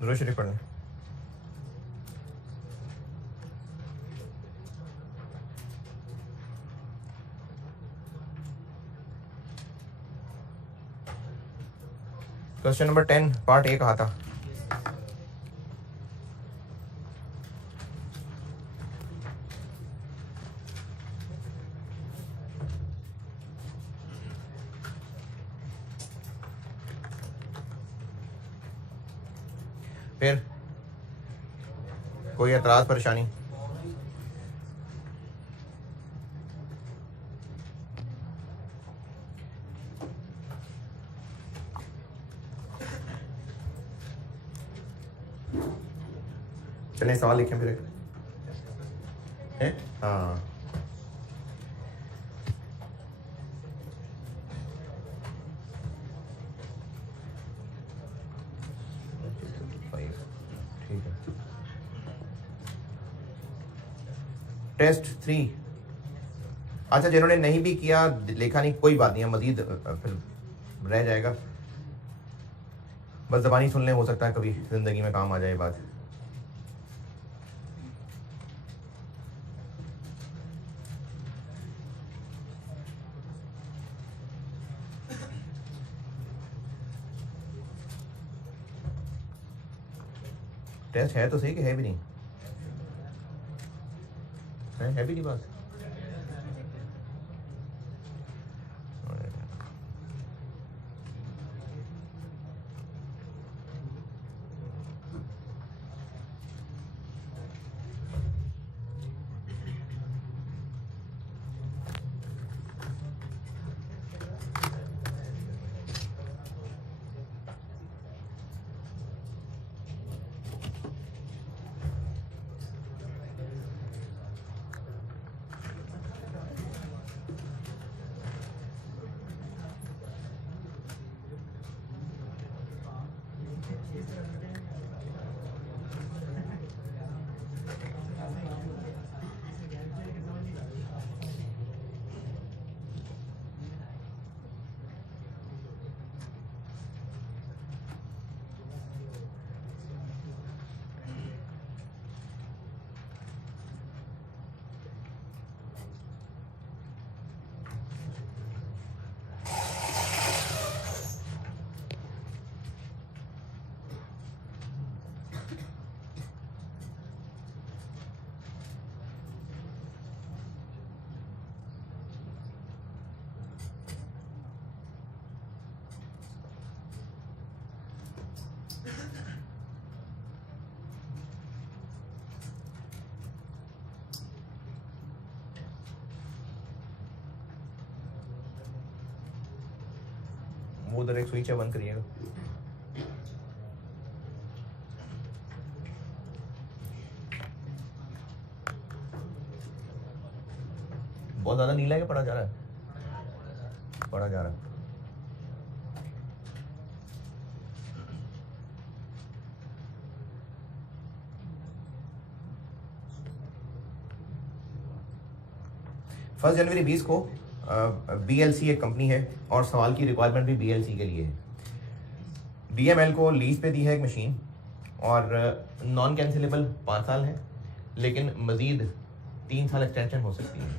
दुरूद शरीफ पढ़ना। Question number 10 part A कहा था। फिर कोई एतराज परेशानी? चलें सवाल लिखें फिर एक है। हाँ ठीक है। टेस्ट 3। अच्छा, जिन्होंने नहीं भी किया लिखा नहीं, कोई बात नहीं है, मजीद फिर रह जाएगा। बस ज़बानी सुन लें, हो सकता है कभी ज़िंदगी में काम आ जाए बात। टेस्ट है तो सही कि है भी नहीं? है भी नहीं बात। वो उधर एक स्विच है, बंद करिएगा। बहुत ज्यादा नीला है कि पढ़ा जा रहा है? पढ़ा जा रहा है। फर्स्ट जनवरी 20 को BLC एक कंपनी है और सवाल की रिक्वायरमेंट भी BLC के लिए है। DML को लीज पे दी है एक मशीन और नॉन कैंसिलेबल 5 साल है, लेकिन मज़ीद 3 साल एक्सटेंशन हो सकती है।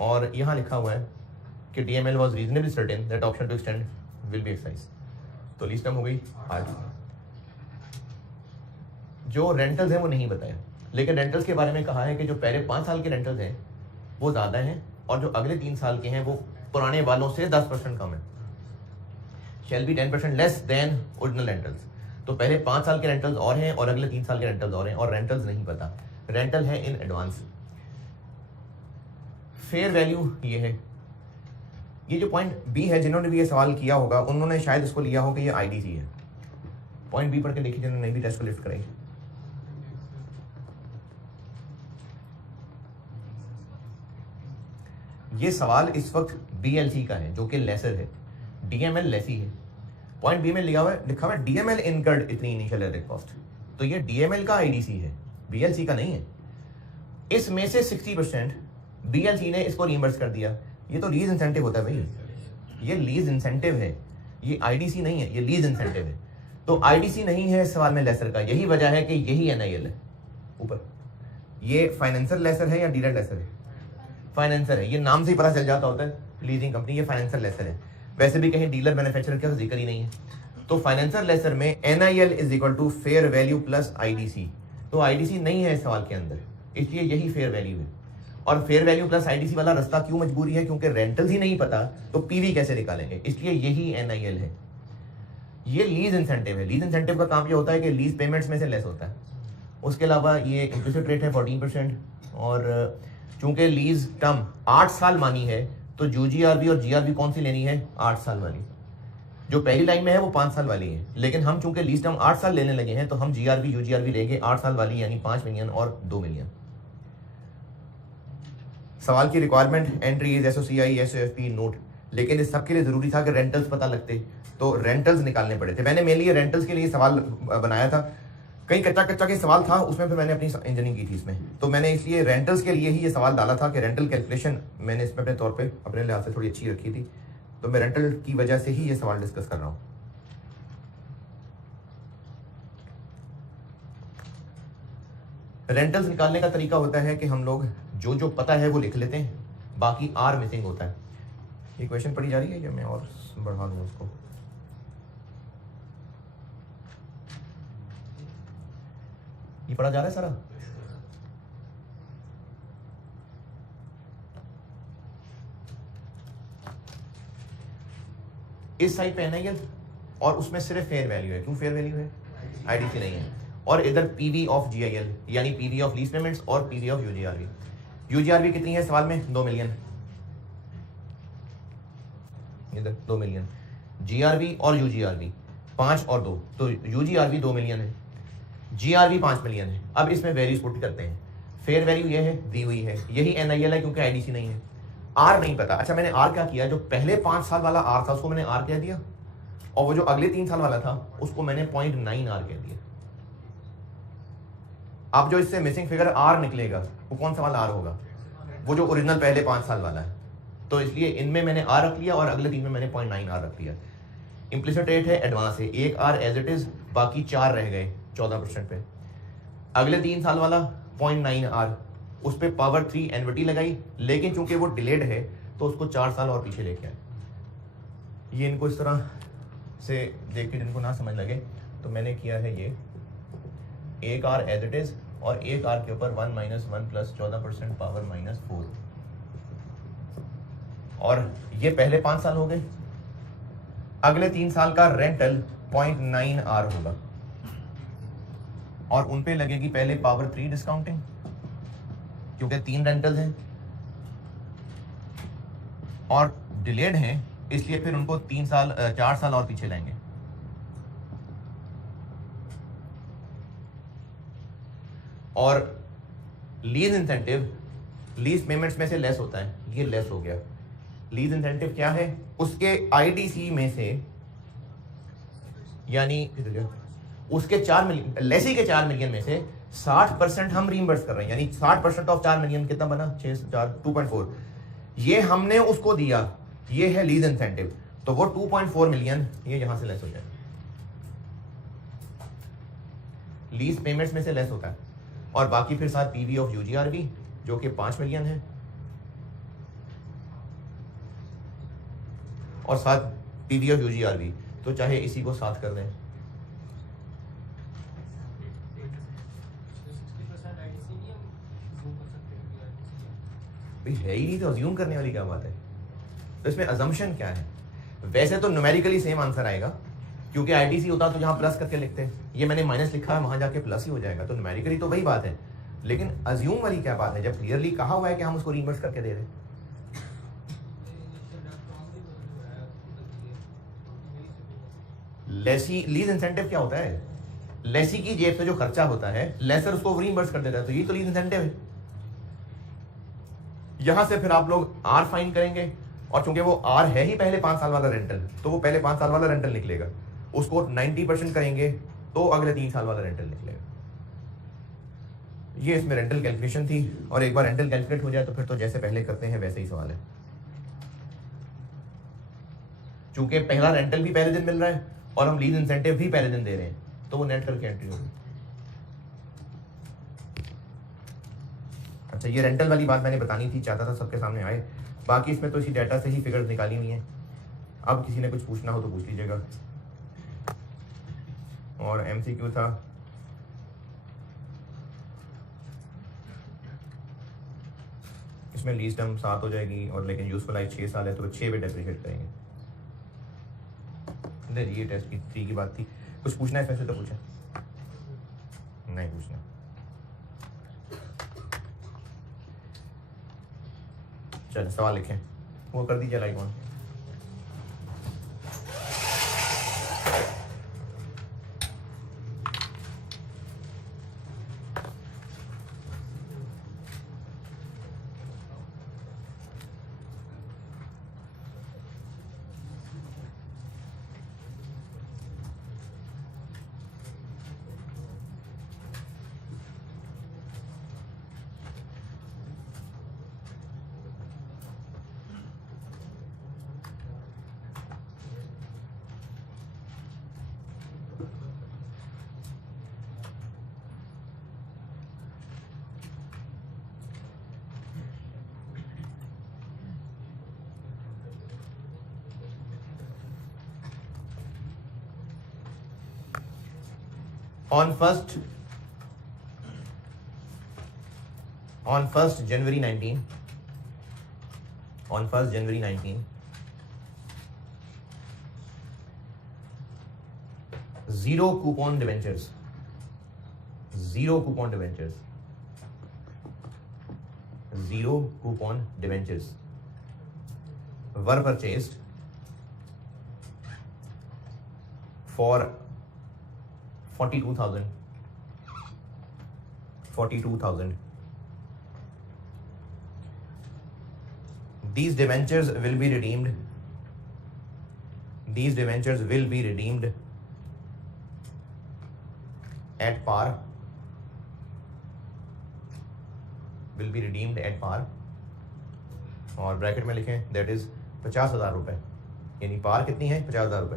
और यहाँ लिखा हुआ है कि DML was reasonably certain that option to extend will be exercise. तो लीज कम हो गई आज। जो रेंटल्स हैं वो नहीं बताया, लेकिन रेंटल्स के बारे में कहा है कि जो पहले 5 साल के रेंटल्स हैं वो ज़्यादा हैं और जो अगले 3 साल के हैं वो पुराने वालों से 10% कम है। Shall be 10% less than original rentals. तो पहले 5 साल के रेंटल्स और हैं और अगले 3 साल के रेंटल्स और हैं, और रेंटल्स नहीं पता, रेंटल है इन एडवांस। फेयर वैल्यू ये है। ये जो पॉइंट बी है, जिन्होंने भी ये सवाल किया होगा उन्होंने शायद इसको लिया हो कि ये IDC है। पॉइंट बी पढ़ के देखिए जिन्होंने नहीं भी टेस्ट को लिफ्ट कराई। ये सवाल इस वक्त BLC का है जो कि लेसर है, DML लेसी है। पॉइंट बी में लिखा हुआ है DML इनकर्ड इतनी इनिशियल डायरेक्ट कॉस्ट, तो ये DML का IDC है, BLC का नहीं है। इसमें से 60% BLC ने इसको रीइंबर्स कर दिया। ये तो लीज इंसेंटिव होता है भाई, ये लीज इंसेंटिव है, ये IDC नहीं है, ये लीज इंसेंटिव है। तो आईडीसी नहीं है इस सवाल में लेसर का, यही वजह है कि यही एनआईएल है ऊपर। ये फाइनेंशियल लेसर है या डीलर लेसर है? फाइनेंसर है, ये नाम से ही पता चल जाता होता है लीजिंग कंपनी, ये फाइनेंशियल लेसर है। वैसे भी कहीं डीलर मैन्युफैक्चरर का जिक्र ही नहीं है। तो फाइनेंशियल लेसर में NIL is equal to fair value plus IDC, तो आईडीसी नहीं है इस सवाल के अंदर, इसलिए यही फेयर वैल्यू है। और फेयर वैल्यू प्लस आईडीसी वाला रास्ता क्यों मजबूरी है? क्योंकि रेंटल्स ही नहीं पता तो पीवी कैसे निकालेंगे, इसलिए यही एनआईएल है। ये लीज इंसेंटिव है। लीज इंसेंटिव का काम ये होता है कि लीज पेमेंट्स में से लेस होता है। उसके अलावा ये इम्प्लिसिट रेट है 14%, और चूंकि लीज टर्म 8 साल मानी है तो यूजीआरबी और जीआरबी कौन सी लेनी है? 8 साल वाली। जो पहली लाइन में है वो 5 साल वाली है, लेकिन हम चूंकि लीज टर्म 8 साल लेने लगे हैं तो हम जीआरबी यूजीआरबी लेंगे 8 साल वाली, यानी 5 मिलियन और 2 मिलियन। सवाल की requirement entry is SOCI SOFP note, लेकिन इस सबके लिए जरूरी था कि रेंटल्स पता लगते, तो रेंटल्स निकालने पड़े थे। मैंने मेनली रेंटल्स के लिए सवाल बनाया था, कहीं कच्चा कच्चा के सवाल था उसमें, फिर मैंने अपनी इंजीनियरिंग की थी इसमें, तो मैंने इसलिए रेंटल्स के लिए ही ये सवाल डाला था कि रेंटल कैलकुलेशन मैंने इसमें अपने तौर पे अपने लिहाज से थोड़ी अच्छी रखी थी, तो मैं रेंटल की वजह से ही ये सवाल डिस्कस कर रहा हूँ। रेंटल्स निकालने का तरीका होता है कि हम लोग जो जो पता है वो लिख लेते हैं, बाकी आर मिसिंग होता है। ये क्वेश्चन पढ़ी जा रही है या मैं और बढ़ा दूँ उसको? ये पढ़ा जा रहा है सारा? इस साइड पे एनआईएल और उसमें सिर्फ फेयर वैल्यू है। क्यों फेयर वैल्यू है? आईडीसी नहीं है। और इधर पीवी ऑफ जीआईएल यानी पीवी ऑफ लीज पेमेंट्स और पीवी ऑफ यूजीआरबी। यूजीआरबी कितनी है सवाल में? 2 मिलियन, इधर 2 मिलियन। जीआरबी और यूजीआरबी 5 और 2, तो यूजीआरबी 2 मिलियन है, जीआरबी 5 मिलियन है। अब इसमें वैल्यूज पुट करते हैं। फेयर वैल्यू ये है, दी हुई है, यही एनआईएल है क्योंकि आईडीसी नहीं है। आर नहीं पता। अच्छा, मैंने आर क्या किया? जो पहले 5 साल वाला आर था उसको मैंने आर कह दिया, और वो जो अगले 3 साल वाला था उसको मैंने 0.9 आर कह दिया। अब जो इससे मिसिंग फिगर आर निकलेगा वो कौन सा वाला आर होगा? वो जो ओरिजिनल पहले 5 साल वाला है। तो इसलिए इनमें मैंने आर रख लिया और अगले 3 में मैंने 0.9 आर रख लिया। इम्प्लिसिट रेट है, एडवांस है, 1 आर एज इट इज, बाकी 4 रह गए 14% पे। अगले 3 साल वाला 0.9 आर, उस पर पावर 3 एनविटी लगाई, लेकिन चूंकि वो डिलेड है तो उसको 4 साल और पीछे लेके आए। ये इनको इस तरह से देख के जिनको ना समझ लगे तो मैंने किया है ये 1 आर एज इट इज और 1 आर के ऊपर 1 - 1 प्लस 14% पावर -4, और ये पहले 5 साल हो गए। अगले 3 साल का रेंटल 0.9 आर होगा और उन पे लगेगी पहले पावर 3 डिस्काउंटिंग क्योंकि 3 रेंटल्स हैं और डिलेड हैं, इसलिए फिर उनको 4 साल और पीछे लाएंगे। और लीज इंसेंटिव लीज पेमेंट्स में से लेस होता है, ये लेस हो गया। लीज इंसेंटिव क्या है? उसके आईडीसी में से, यानी उसके 4 मिलियन, लेसी के 4 मिलियन में से 60% हम रीइंबर्स कर रहे हैं, यानी 60% ऑफ 4 मिलियन कितना बना? 2.4। ये हमने उसको दिया, ये है लीज इंसेंटिव, तो वो 2.4 मिलियन ये यहां से लेस हो जाए। लीज पेमेंट्स में से लेस होता है, और बाकी फिर साथ पीवी ऑफ यूजीआरबी जो कि 5 मिलियन है, और साथ पीवी ऑफ यूजीआरबी, तो चाहे इसी को साथ कर दें। है ही नहीं तो अज्यूम करने वाली क्या बात है? तो इसमें अजम्पशन क्या है? वैसे तो न्यूमेरिकली सेम आंसर आएगा क्योंकि आईडीसी होता तो यहाँ प्लस करके लिखते हैं, ये मैंने माइनस लिखा है वहां जाके प्लस ही हो जाएगा, तो न्यूमेरिकली तो वही बात है। लेकिन अज्यूम वाली क्या बात है जब क्लियरली कहा हुआ है कि हम उसको रीइंबर्स करके दे रहे हैं? लेसी लीज इंसेंटिव क्या होता है? लेसी की जेब से जो खर्चा होता है लेसर उसको रीइंबर्स कर देता है, तो ये तो लीज इंसेंटिव है। यहां से फिर आप लोग आर फाइन करेंगे, और चूंकि वो आर है ही पहले 5 साल वाला रेंटल, तो वो पहले 5 साल वाला रेंटल निकलेगा, उसको 90% करेंगे तो अगले 3 साल वाला रेंटल निकलेगा। ये इसमें रेंटल कैलकुलेशन थी, और एक बार रेंटल कैलकुलेट हो जाए तो फिर तो जैसे पहले करते हैं वैसे ही सवाल है। चूंकि पहला रेंटल भी पहले दिन मिल रहा है और हम लीज इंसेंटिव भी पहले दिन दे रहे हैं, तो वो नेट करके एंट्री होगी। अच्छा, ये रेंटल वाली बात मैंने बतानी थी, चाहता था सबके सामने आए। बाकी इसमें तो इसी डाटा से ही फिगर्स निकाली हुई हैं। अब किसी ने कुछ पूछना हो तो पूछ लीजिएगा। और MCQ था, इसमें लीज टर्म 7 हो जाएगी और लेकिन यूजफुल लाइफ 6 साल है, तो 6 पे डेप्रिशिएट करेंगे। ये टेस्ट की 3 की बात थी। कुछ पूछना है इसमें से तो पूछे, नहीं पूछना। चलो सवाल लिखें, वो कर दीजिए like on. On 1st January 19, zero coupon debentures were purchased for 42,000. These debentures will be redeemed at par. और ब्रैकेट में लिखें दैट इज 50,000 रुपए, यानी पार कितनी है? 50,000 रुपए।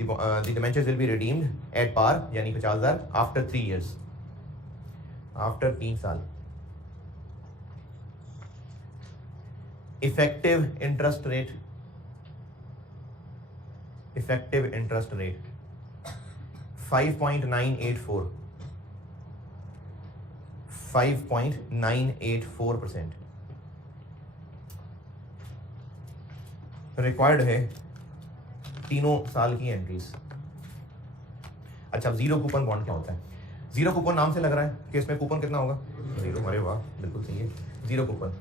The debentures will be redeemed at par, यानी 50,000 after 3 years, after 3 साल। Effective interest rate 5.984%। रिक्वायर्ड है 3 साल की एंट्रीज। अच्छा, जीरो कूपन बॉन्ड क्या होता है? जीरो कूपन नाम से लग रहा है कि इसमें कूपन कितना होगा? 0। अरे वाह, बिल्कुल सही है, जीरो कूपन।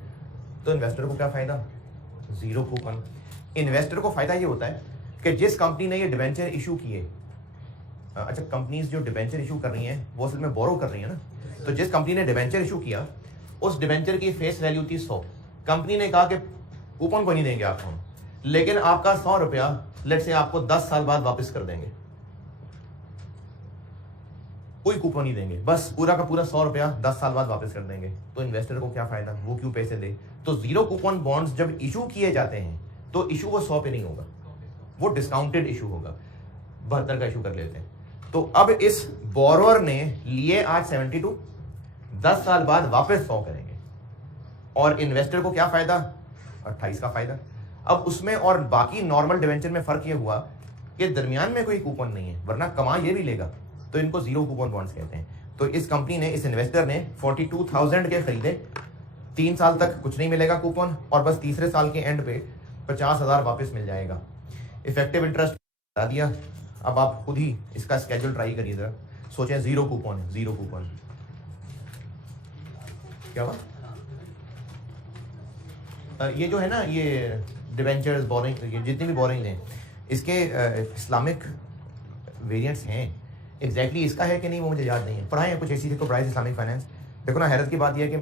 तो इन्वेस्टर को क्या फायदा? Zero coupon. इन्वेस्टर को फायदा ये होता है कि जिस कंपनी ने ये डिबेंचर इशू किए, अच्छा कंपनीज जो डिबेंचर इशू कर रही हैं वो असल में बोरो कर रही है ना, तो जिस कंपनी ने डिबेंचर इशू किया उस डिबेंचर की फेस वैल्यू थी 100। कंपनी ने कहा कि कूपन को नहीं देंगे आपको, लेकिन आपका 100 रुपया लेट से आपको 10 साल बाद वापस कर देंगे, कोई कूपन नहीं देंगे, बस पूरा का पूरा 100 रुपया 10 साल बाद वापस कर देंगे। तो इन्वेस्टर को क्या फायदा? वो क्यों पैसे दे? तो जीरो कूपन बॉन्ड्स जब इशू किए जाते हैं तो इशू वो 100 पे नहीं होगा, वो डिस्काउंटेड इशू होगा, 72 का इशू कर लेते हैं। तो अब इस बोरोअर ने लिए आज 72, 10 साल बाद वापस 100 करेंगे, और इन्वेस्टर को क्या फायदा? 28 का फायदा। अब उसमें और बाकी नॉर्मल डिवेंचर में फर्क ये हुआ कि दरमियान में कोई कूपन नहीं है, वरना कमा ये भी लेगा, तो इनको जीरो कूपन बॉन्ड्स कहते हैं। तो इस कंपनी ने, इस इन्वेस्टर ने 42,000 के खरीदे, 3 साल तक कुछ नहीं मिलेगा कूपन, और बस तीसरे साल के एंड पे 50,000 वापस मिल जाएगा। इफेक्टिव इंटरेस्ट बता दिया। अब आप खुद ही इसका स्केड्यूल ट्राई करिए जरा, सोचें जीरो कूपन है, जीरो कूपन क्या हुआ? ये जो है ना, ये डिवेंचर्स, बोरिंग, ये जितनी भी बोरिंग हैं, इसके इस्लामिक वेरिएंट्स हैं। एग्जैक्टली इसका है कि नहीं वो मुझे याद नहीं है। पढ़ाए हैं कुछ ACC को, प्राइस इस्लामिक फाइनेंस। देखो ना, हैरत की बात यह है कि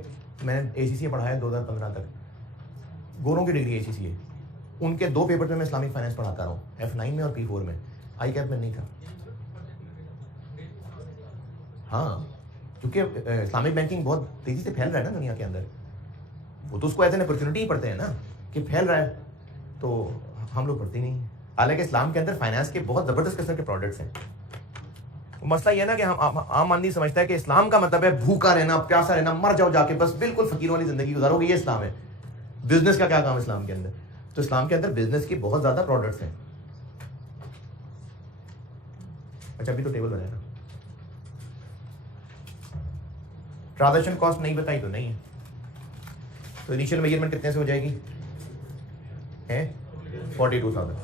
मैंने ACC पढ़ाया 2015 तक, गोरों की डिग्री ACC है, उनके 2 पेपर में मैं इस्लामिक फाइनेंस पढ़ाता रहा हूँ, F9 में और P4 में, आई कैप में नहीं था। हाँ, क्योंकि इस्लामिक बैंकिंग बहुत तेजी से फैल रहा है ना दुनिया के अंदर, वो तो उसको एज एन अपॉर्चुनिटी ही पढ़ते हैं ना, कि फैल रहा है, तो हम लोग करते नहीं हैं। हालांकि इस्लाम के अंदर फाइनेंस के बहुत ज़बरदस्त किस्म के प्रोडक्ट्स हैं। मसला यह ना कि हम आम आदमी समझता है कि इस्लाम का मतलब है भूखा रहना, प्यासा रहना, मर जाओ जाके, बस बिल्कुल फकीरों वाली जिंदगी गुजारोगे, ये इस्लाम है। बिजनेस का क्या काम है इस्लाम के अंदर? तो इस्लाम के अंदर बिजनेस की बहुत ज़्यादा प्रोडक्ट्स हैं। अच्छा, अभी तो टेबल बनाया ना। ट्रांजैक्शन कॉस्ट नहीं बताई तो नहीं है, तो इनिशियल मेजरमेंट कितने से हो जाएगी? है 42,000।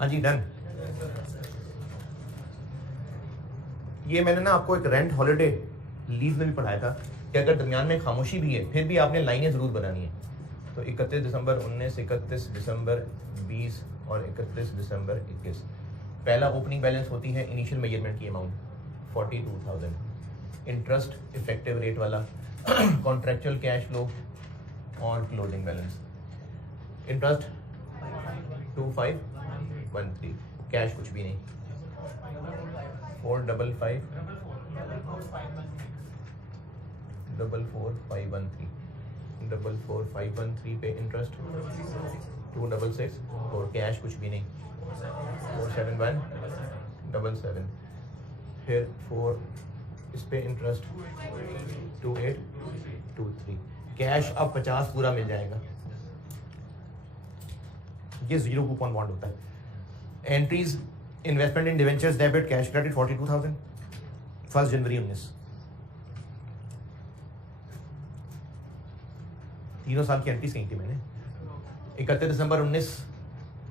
हाँ जी, डन। ये मैंने ना आपको एक रेंट हॉलिडे लीज में भी पढ़ाया था कि अगर दरमियान में खामोशी भी है फिर भी आपने लाइनें ज़रूर बनानी है। तो 31 दिसंबर 19, 31 दिसंबर 20 और 31 दिसंबर 21। पहला ओपनिंग बैलेंस होती है इनिशियल मेजरमेंट की अमाउंट 42,000, इंटरेस्ट इफेक्टिव रेट वाला, कॉन्ट्रेक्चुअल कैश फ्लो और क्लोजिंग बैलेंस। इंटरेस्ट 2513, कैश कुछ भी नहीं। 455 44513, 44513 पे इंटरेस्ट 266 और कैश कुछ भी नहीं। 47177, फिर 4 इस पे इंटरेस्ट 2823, कैश अब 50 पूरा मिल जाएगा। ये जीरो कूपन बॉन्ड होता है। एंट्रीज इन्वेस्टमेंट इन डिवेंचर्स डेबिट कैश क्रेडिट 42,000, 1 जनवरी 19। तीनों साल की एंट्रीज कही थी मैंने। 31 दिसंबर 19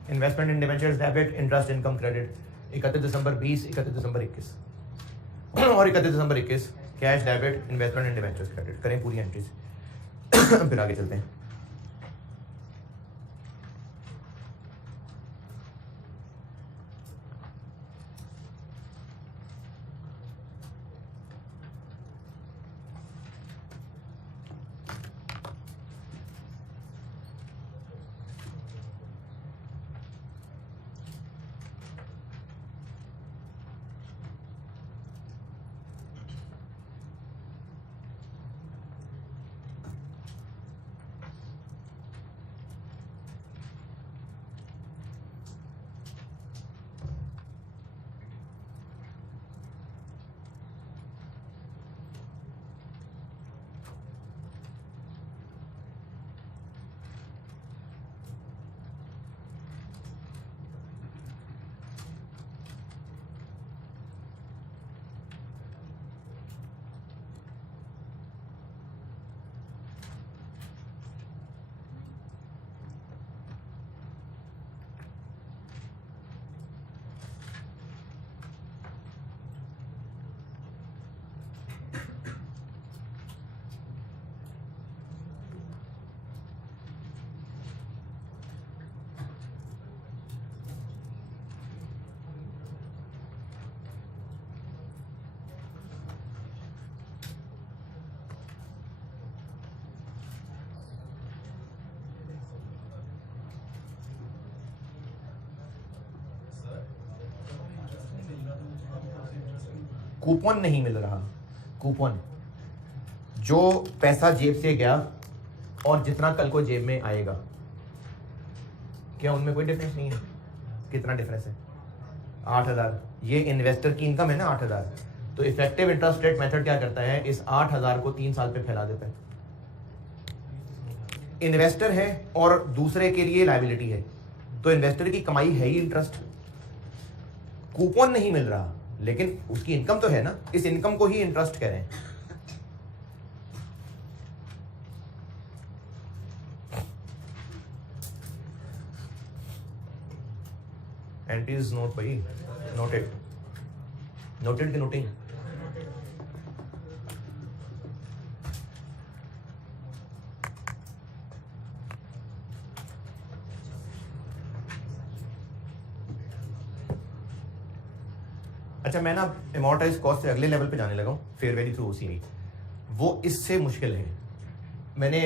इन्वेस्टमेंट इन debentures debit interest income credit, 31 दिसंबर 20, 31 दिसंबर 21 और 31 दिसंबर 21 कैश डेबिट इन्वेस्टमेंट इन डिवेंचर्स क्रेडिट। करें पूरी एंट्रीज फिर आगे चलते हैं। कूपन नहीं मिल रहा। कूपन, जो पैसा जेब से गया और जितना कल को जेब में आएगा, क्या उनमें कोई डिफरेंस नहीं है? कितना डिफरेंस है? 8,000। ये इन्वेस्टर की इनकम है ना 8,000। तो इफेक्टिव इंटरेस्ट रेट मेथड क्या करता है? इस 8,000 को 3 साल पे फैला देता है। इन्वेस्टर है और दूसरे के लिए लायबिलिटी है, तो इन्वेस्टर की कमाई है ही इंटरेस्ट। कूपन नहीं मिल रहा लेकिन उसकी इनकम तो है ना, इस इनकम को ही इंटरेस्ट कह रहे हैं। एंटीज नोट भाई, नोटेड, नोटेड की नोटिंग। अच्छा, मैं ना एमोर्टाइज कॉस्ट से अगले लेवल पे जाने लगा हूँ, फेयर वैल्यू थ्रू ओसीआई। वो इससे मुश्किल है। मैंने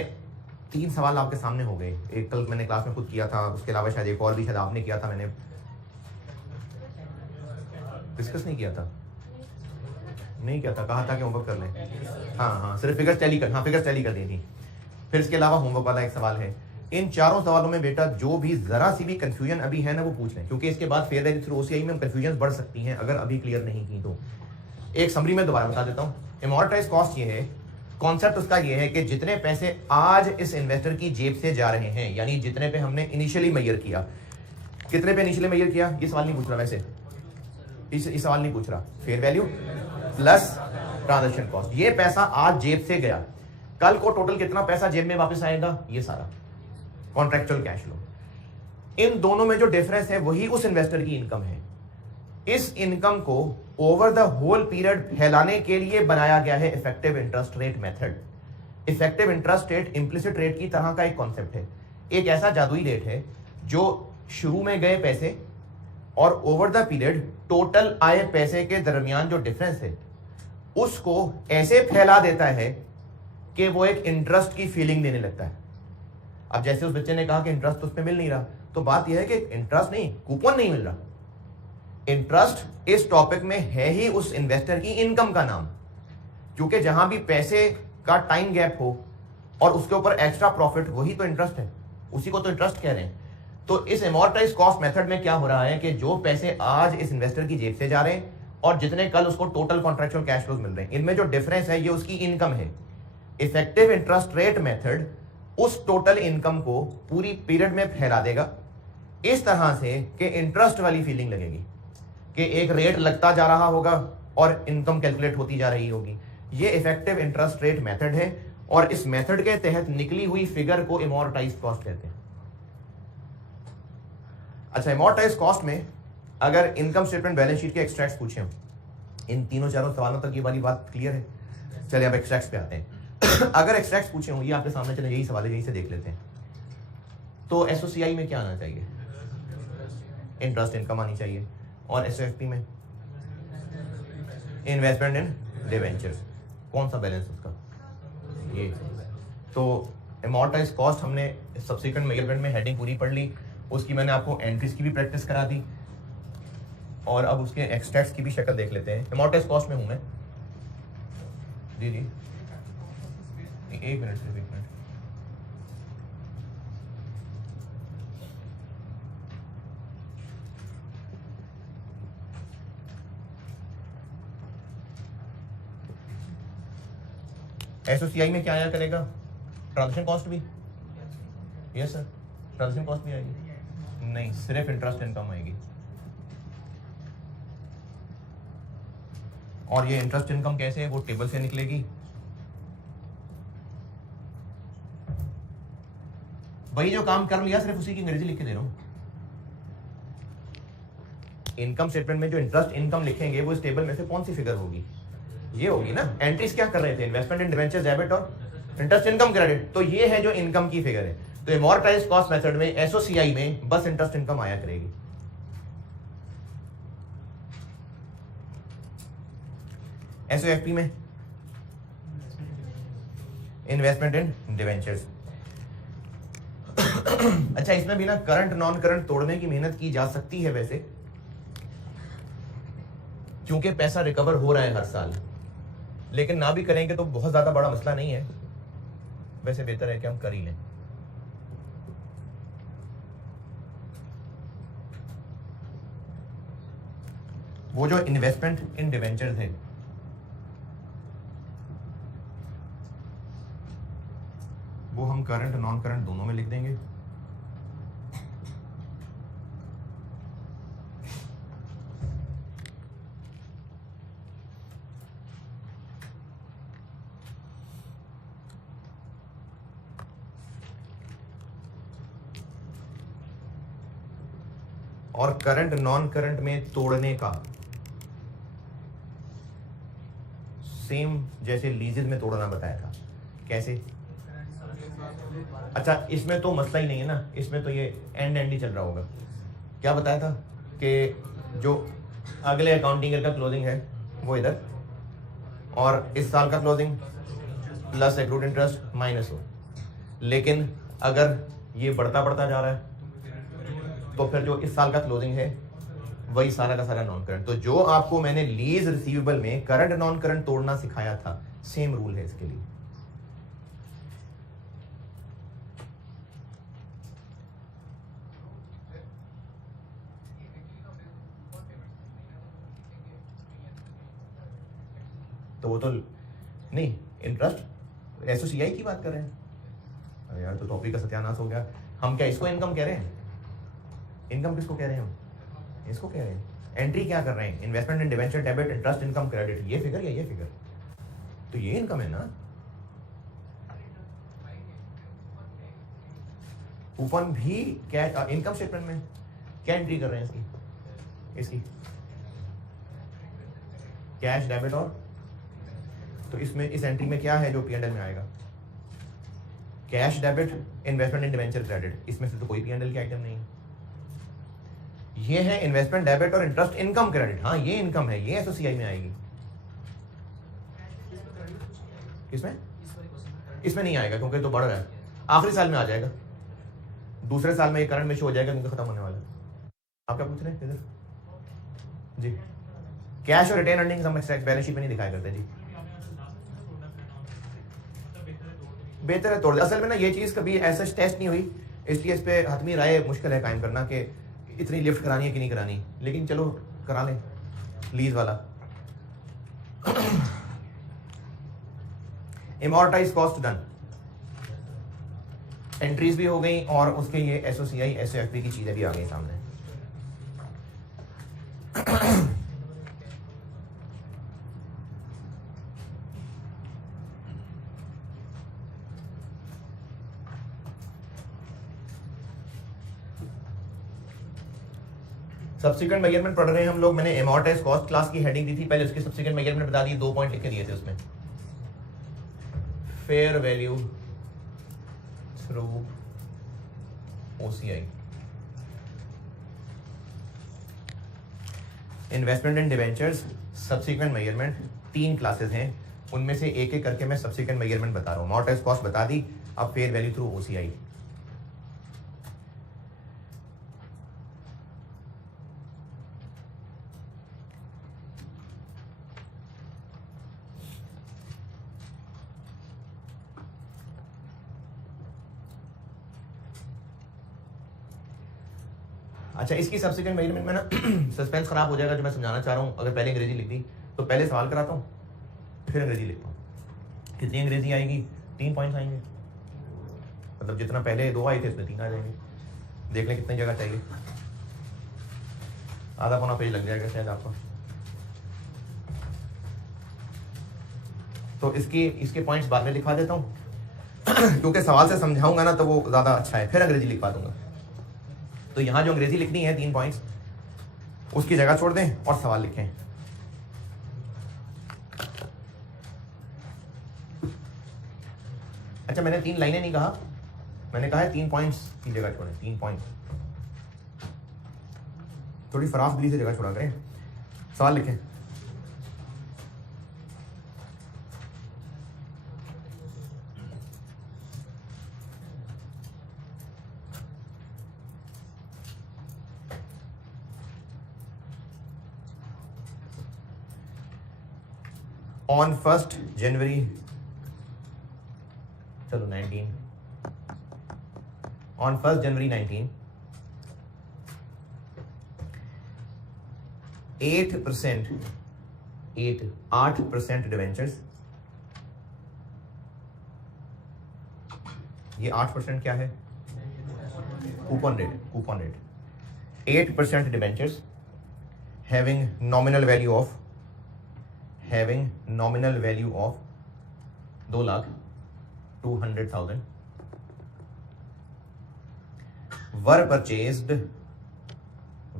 3 सवाल आपके सामने हो गए। एक कल मैंने क्लास में खुद किया था, उसके अलावा शायद एक और भी शायद आपने किया था, मैंने डिस्कस नहीं किया था। नहीं किया था, कहा था कि होमवर्क कर लें। हाँ, सिर्फ फिगर्स टैली कर, हाँ फिगर्स टैली कर दी थी। फिर इसके अलावा होमवर्क वाला एक सवाल है। इन चारों सवालों में बेटा जो भी जरा सी भी कंफ्यूजन अभी है ना वो पूछ लें, क्योंकि इसके बाद फेयर वैल्यू थ्रू ओसीआई में कंफ्यूजन बढ़ सकती हैं अगर अभी क्लियर नहीं की तो। एक समरी में दोबारा बता देता हूँ। एमोर्टाइज कॉस्ट ये है, कॉन्सेप्ट उसका ये है कि जितने पैसे आज इस इन्वेस्टर की जेब से जा रहे हैं, यानी जितने पे हमने इनिशियली मेजर किया। कितने पे इनिशियली मेजर किया? ये सवाल नहीं पूछ रहा, वैसे इस सवाल नहीं पूछ रहा। Fair value plus transaction cost, ये पैसा आज जेब से गया, कल को टोटल कितना पैसा जेब में वापस आएगा, ये सारा कॉन्ट्रैक्चुअल कैश फ्लो। इन दोनों में जो डिफरेंस है वही उस इन्वेस्टर की इनकम है। इस इनकम को ओवर द होल पीरियड फैलाने के लिए बनाया गया है effective interest rate method. Effective interest rate implicit rate की तरह का एक कॉन्सेप्ट है, एक ऐसा जादुई रेट है जो शुरू में गए पैसे और ओवर द पीरियड टोटल आए पैसे के दरमियान जो डिफरेंस है उसको ऐसे फैला देता है कि वो एक इंटरेस्ट की फीलिंग देने लगता है। अब जैसे उस बच्चे ने कहा कि इंटरेस्ट उस पर मिल नहीं रहा, तो बात यह है कि इंटरेस्ट नहीं, कूपन नहीं मिल रहा। इंटरेस्ट इस टॉपिक में है ही उस इन्वेस्टर की इनकम का नाम, क्योंकि जहां भी पैसे का टाइम गैप हो और उसके ऊपर एक्स्ट्रा प्रॉफिट, वही तो इंटरेस्ट है, उसी को तो इंटरेस्ट कह रहे हैं। तो इस एमोर्टाइज कॉस्ट मेथड में क्या हो रहा है कि जो पैसे आज इस इन्वेस्टर की जेब से जा रहे हैं और जितने कल उसको टोटल कॉन्ट्रैक्चुअल कैश फ्लोज मिल रहे हैं, इनमें जो डिफरेंस है ये उसकी इनकम है। इफेक्टिव इंटरेस्ट रेट मेथड उस टोटल इनकम को पूरी पीरियड में फैला देगा इस तरह से कि इंटरेस्ट वाली फीलिंग लगेगी कि एक रेट लगता जा रहा होगा और इनकम कैलकुलेट होती जा रही होगी। ये इफेक्टिव इंटरेस्ट रेट मेथड है और इस मेथड के तहत निकली हुई फिगर को एमोर्टाइज कॉस्ट कहते हैं। अच्छा, एमोर्टाइज कॉस्ट में अगर इनकम स्टेटमेंट बैलेंस शीट के एक्सट्रैक्ट्स पूछे, इन तीनों चारों सवालों तक ये वाली बात क्लियर है? चलिए अब एक्सट्रैक्ट्स पे आते हैं। अगर एक्सट्रैक्ट्स पूछे हों, ये आपके सामने, चले यही सवाल है, यही से देख लेते हैं। तो एसओसीआई में क्या आना चाहिए? इंटरेस्ट इनकम आनी चाहिए। और एसओएफपी में इन्वेस्टमेंट इन डिवेंचर्स। कौन सा बैलेंस उसका? ये। तो एमोर्टाइज कॉस्ट हमने सब्सिक्वेंट मेजरमेंट में हेडिंग पूरी पढ़ ली, उसकी मैंने आपको एंट्रीज की भी प्रैक्टिस करा दी और अब उसके एक्सट्रैक्ट्स की भी शक्ल देख लेते हैं। एमोर्टाइज कॉस्ट में हूं मैं। जी जी, एक मिनट सिर्फ, एक मिनट। एसओसीआई में क्या आया करेगा? ट्रांजैक्शन कॉस्ट भी? यस सर, ट्रांजैक्शन कॉस्ट भी आएगी? नहीं, सिर्फ इंटरेस्ट इनकम आएगी। और ये इंटरेस्ट इनकम कैसे है? वो टेबल से निकलेगी। वही जो काम कर लिया, सिर्फ उसी की अंग्रेजी लिख के दे रहा हूं। इनकम स्टेटमेंट में जो इंटरेस्ट इनकम लिखेंगे वो इस टेबल में से कौन सी फिगर होगी? ये होगी ना। एंट्रीज क्या कर रहे थे? इन्वेस्टमेंट इन डिवेंचर्स, डेबिट और इंटरेस्ट इनकम क्रेडिट। तो ये है जो इनकम की फिगर है। तो एमोर्टाइज कॉस्ट मेथड में एसओसीआई में बस इंटरेस्ट इनकम आया करेगी। एसओएफपी में इन्वेस्टमेंट इन डिवेंचर्स। अच्छा, इसमें भी ना करंट नॉन करंट तोड़ने की मेहनत की जा सकती है वैसे, क्योंकि पैसा रिकवर हो रहा है हर साल, लेकिन ना भी करेंगे तो बहुत ज्यादा बड़ा मसला नहीं है, वैसे बेहतर है कि हम कर ही लें। वो जो इन्वेस्टमेंट इन डिवेंचर थे वो हम करंट नॉन करंट दोनों में लिख देंगे। और करंट नॉन करंट में तोड़ने का सेम जैसे लीजेज में तोड़ना बताया था। कैसे? अच्छा, इसमें तो मसला ही नहीं है ना, इसमें तो ये एंड ही चल रहा होगा। क्या बताया था कि जो अगले अकाउंटिंग ईयर का क्लोजिंग है वो इधर, और इस साल का closing plus accrued interest minus हो। लेकिन अगर ये बढ़ता बढ़ता जा रहा है तो फिर जो इस साल का क्लोजिंग है वही सारा का सारा नॉन करंट। तो जो आपको मैंने लीज रिसीवेबल में करंट नॉन करंट तोड़ना सिखाया था, सेम रूल है इसके लिए। तो वो तो नहीं, इंटरेस्ट एसोसीआई की बात कर रहे हैं। अरे यार, तो टॉपिक का सत्यानाश हो गया। हम क्या इसको इनकम कह रहे हैं? इनकम किसको कह रहे हैं हम? इसको कह रहे हैं। एंट्री क्या कर रहे हैं? इन्वेस्टमेंट इन debenture, debit, interest, income, credit, ये फिगर या ये फिगर, तो ये इनकम है ना। कूपन भी क्या इनकम स्टेटमेंट में क्या एंट्री कर रहे हैं इसकी कैश, डेबिट, और तो इसमें इस एंट्री में क्या है जो P&L में आएगा? कैश, डेबिट, इन्वेस्टमेंट इन डिवेंचर, क्रेडिट। इसमें से तो कोई P&L की आइटम नहीं है। ये है इन्वेस्टमेंट, डेबिट और इंटरेस्ट, इनकम, क्रेडिट। हाँ, ये इनकम है, ये एसोसीआई में आएगी। किसमें? इसमें नहीं आएगा क्योंकि तो बढ़ रहा है, आखिरी साल में आ जाएगा। दूसरे साल में ये करंट में शो हो जाएगा क्योंकि खत्म होने वाला है। आप क्या पूछ रहे हैं इधर जी? कैश और रिटेन अर्निंग्स हम बैलेंस शीट में नहीं दिखाया करते जी। बेहतर है तोड़ दे। असल में ना ये चीज कभी ऐसा टेस्ट नहीं हुई, इसलिए इस पे हतमी राय मुश्किल है कायम करना कि इतनी लिफ्ट करानी है कि नहीं करानी, लेकिन चलो करा लें लीज वाला। इमोर्टाइज कॉस्ट डन, एंट्रीज भी हो गई और उसके ये एसओसीआई एसओएफपी की चीजें भी आ गई सामने। सब्सिक्वेंट मेजरमेंट पढ़ रहे हैं हम लोग। मैंने एमोर्टाइज कॉस्ट क्लास की हेडिंग दी थी, पहले उसकी सब्सिक्वेंट मेजरमेंट बता दी, 2 पॉइंट लिख के दिए थे उसमें। Fair value through OCI, investment इन डिवेंचर्स, सब्सिक्वेंट मेजरमेंट, 3 क्लासेस हैं, उनमें से एक एक करके मैं सब्सिक्वेंट मेजरमेंट बता रहा हूँ। एमोर्टाइज कॉस्ट बता दी, अब फेयर वैल्यू थ्रू ओसीआई। अच्छा, इसकी सब्सिक्वेंट मेजरमेंट में ना सस्पेंस खराब हो जाएगा जो मैं समझाना चाह रहा हूँ। अगर पहले अंग्रेजी लिख दी तो पहले सवाल कराता हूँ फिर अंग्रेजी लिखता हूँ। कितनी अंग्रेजी आएगी? 3 पॉइंट्स आएंगे, मतलब जितना पहले 2 आए थे उसमें 3 आ जाएंगे। देख लें कितनी जगह चाहिए, आधा पौना पेज लग जाएगा शायद आपको। तो इसके पॉइंट्स बाद में लिखवा देता हूँ क्योंकि सवाल से समझाऊंगा ना तो वो ज़्यादा अच्छा है, फिर अंग्रेजी लिखवा दूंगा। तो यहाँ जो अंग्रेजी लिखनी है 3 पॉइंट्स, उसकी जगह छोड़ दें और सवाल लिखें। अच्छा, मैंने 3 लाइनें नहीं कहा, मैंने कहा है 3 पॉइंट्स की जगह छोड़ें। 3 पॉइंट, थोड़ी फराफ दिली से जगह छोड़ा करें। सवाल लिखें। ऑन 1st जनवरी, चलो 19, ऑन 1st जनवरी 19, 8% डिवेंचर्स, ये 8% क्या है? Coupon rate 8% debentures having nominal value of 2,02,00,000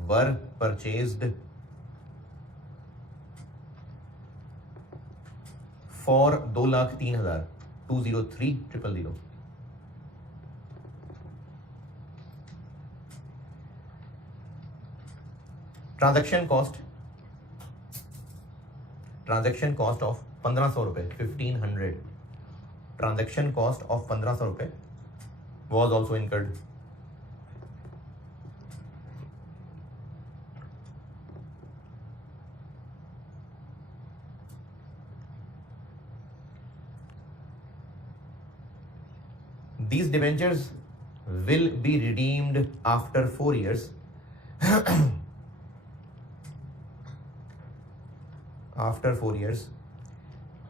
were purchased for 2,03,000 203,000. Transaction cost of 1,500 रुपए, 1,500 ट्रांजैक्शन कॉस्ट ऑफ 1,500 रुपए was also incurred. These debentures will be redeemed after 4 years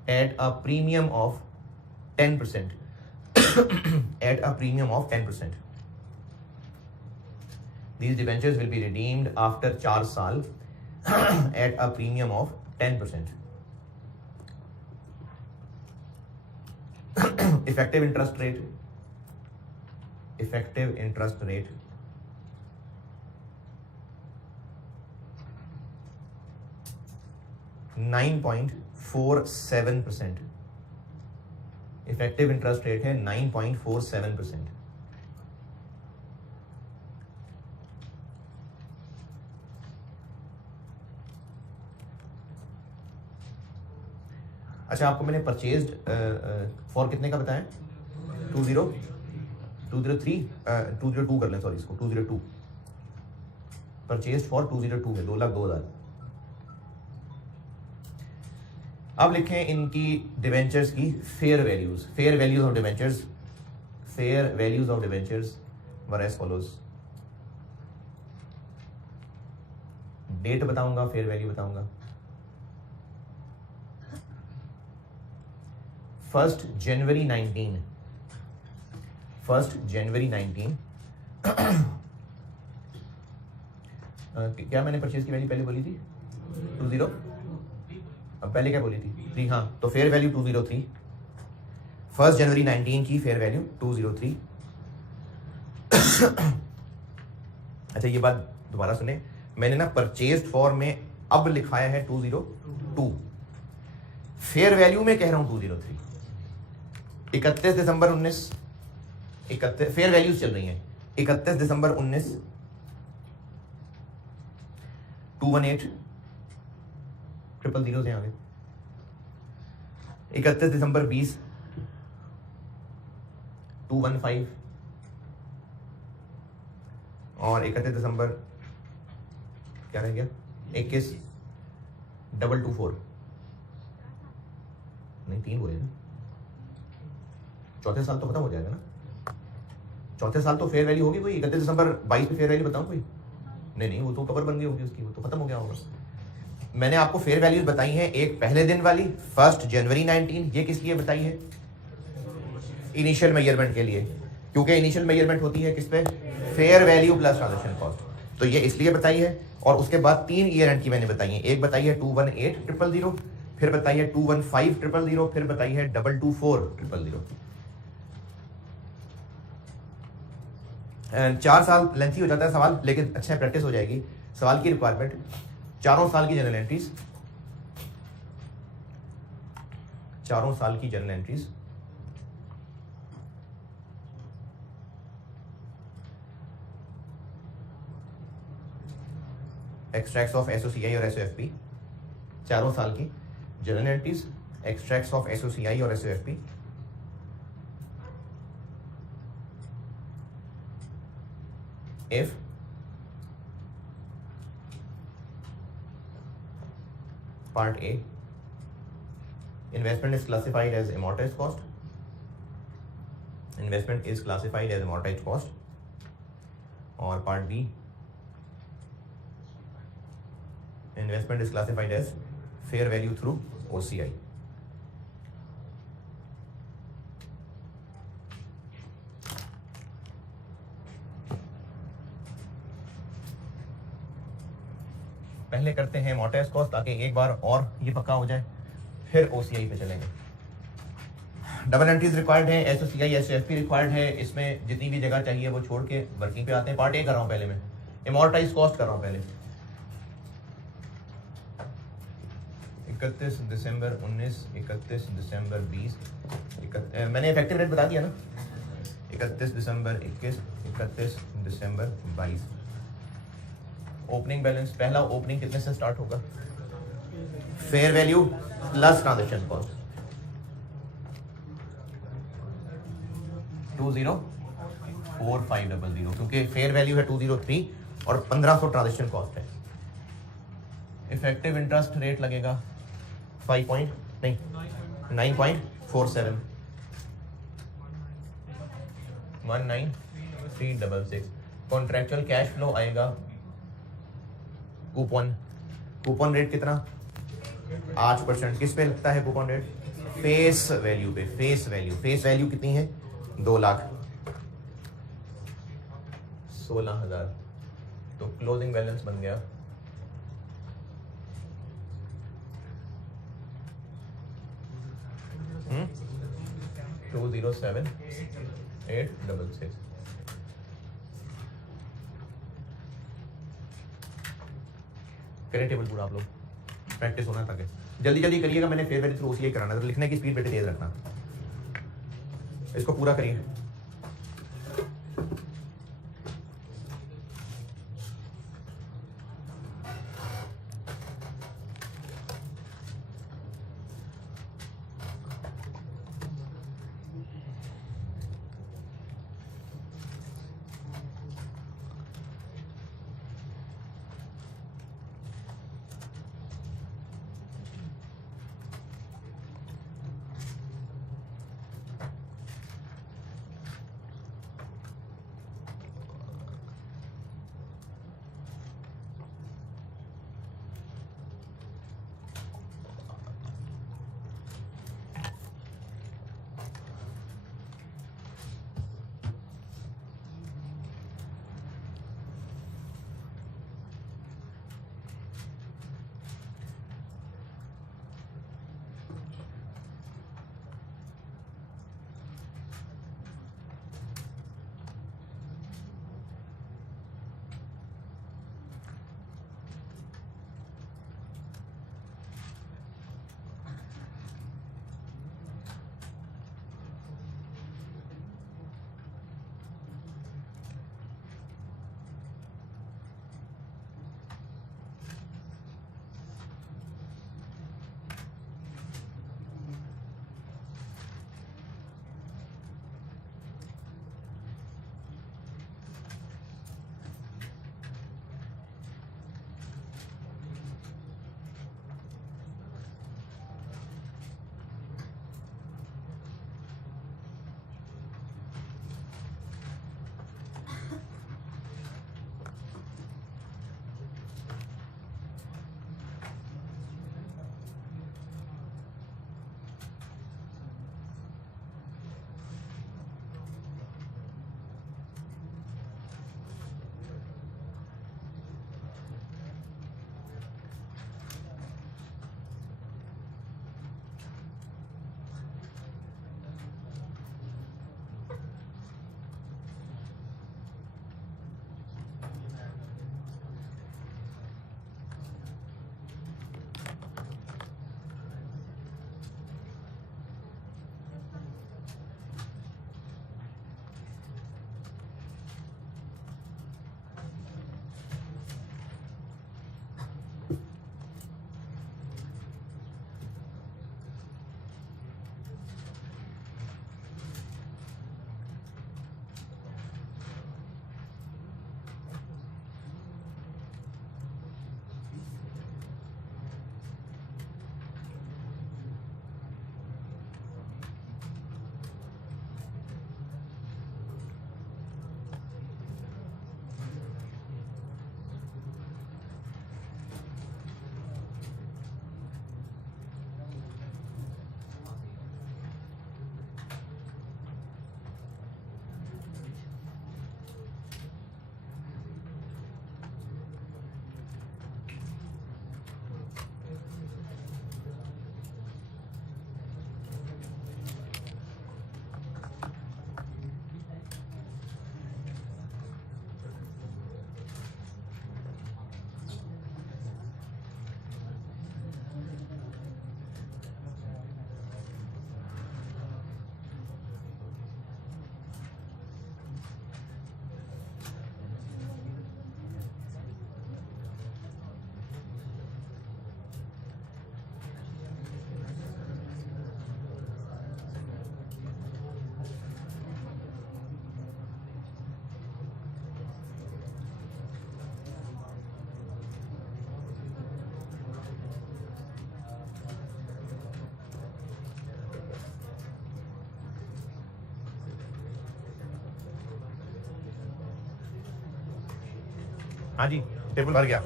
at a premium of 10%. At a premium of 10%. These debentures will be redeemed after 4 साल at a premium of 10%. Effective interest rate 9.47%. Effective interest rate है 9.47%. अच्छा, आपको मैंने purchased for कितने का बताया? 202 कर लें, सॉरी, इसको 202. परचेज्ड फॉर 202 है, 2,02,000. अब लिखें इनकी डिवेंचर्स की fair values of debentures were as follows. Date बताऊंगा, फेयर वैल्यू बताऊंगा. 1st जनवरी 19 क्या मैंने परचेज की वैल्यू पहले बोली थी? 20. अब पहले क्या बोली थी? 3. हाँ, तो फेयर वैल्यू 203. 1st जनवरी 19 की फेयर वैल्यू 203. अच्छा, ये बात दोबारा सुने, मैंने ना परचेज्ड फॉर में अब लिखाया है 202, फेयर वैल्यू में कह रहा हूं 203. 31 दिसंबर 19, फेयर वैल्यूज चल रही हैं. 31 दिसंबर 19 218 000 से आगे. 31 दिसंबर 20 215 और 31 दिसंबर क्या रह गया? 21 224. नहीं, 3 बोले ना. चौथे साल तो खत्म हो जाएगा ना. चौथे साल तो फेयर वैल्यू होगी कोई. 31 दिसंबर 22 पे फेयर वैल्यू बताऊं कोई? नहीं, वो तो कवर बन गई होगी उसकी, वो तो खत्म हो गया होगा. मैंने आपको फेयर वैल्यूज बताई हैं. एक पहले दिन वाली 1st जनवरी 19, ये किस लिए बताई है? इनिशियल मेजरमेंट के लिए, क्योंकि इनिशियल मेजरमेंट होती है किस पे? Fair value plus transaction cost. तो ये इसलिए बताई है. और उसके बाद 3 ईयर एंड की मैंने बताई है. एक बताई है 218,000, फिर बताई है 215,000, फिर बताई है 224,000. 4 साल लेंथी हो जाता है सवाल, लेकिन अच्छा प्रैक्टिस हो जाएगी. सवाल की रिक्वायरमेंट 4 साल की जनरल एंट्रीज, 4 साल की general entries. Extracts of SOCI और एसओएफपी. 4 साल की general entries, extracts of SOCI और एसओएफपी. If Part A Investment is classified as amortized cost. Investment is classified as amortized cost. और part B, investment is classified as fair value through OCI. पहले करते हैं amortized cost ताकि एक बार और ये पक्का हो जाए, फिर OCI पे चलेंगे. डबल एंट्रीज रिक्वायर्ड है, SOCI SOFP रिक्वायर्ड है. इसमें जितनी भी जगह चाहिए वो छोड़ के वर्किंग पे आते हैं. पार्ट ए कर रहा हूँ पहले मैं, एमोर्टाइज कॉस्ट कर रहा हूँ पहले. 31 दिसंबर 19, 31 दिसंबर 20, मैंने इफेक्टिव रेट बता दिया ना. 31 दिसंबर 21, 31 दिसंबर 22. ओपनिंग बैलेंस, पहला ओपनिंग कितने से स्टार्ट होगा? Fair value plus transaction cost 204500, क्योंकि फेयर वैल्यू है 203 और 1500 ट्रांजेक्शन कॉस्ट है. इफेक्टिव इंटरेस्ट रेट लगेगा 9.47, 19366. कॉन्ट्रेक्चुअल कैश फ्लो आएगा, कूपन रेट कितना? 8%. किस पे लगता है कूपन रेट? फेस वैल्यू पे. फेस वैल्यू कितनी है? 2,16,000. तो क्लोजिंग बैलेंस बन गया 207,866. करें टेबल पूरा आप लोग, प्रैक्टिस होना ताकि जल्दी जल्दी करिएगा. मैंने फेयर वैल्यू थ्रू OCI कराना है तो लिखने की स्पीड बेटे तेज रखना. इसको पूरा करिए. हाँ जी टेबल भर गया,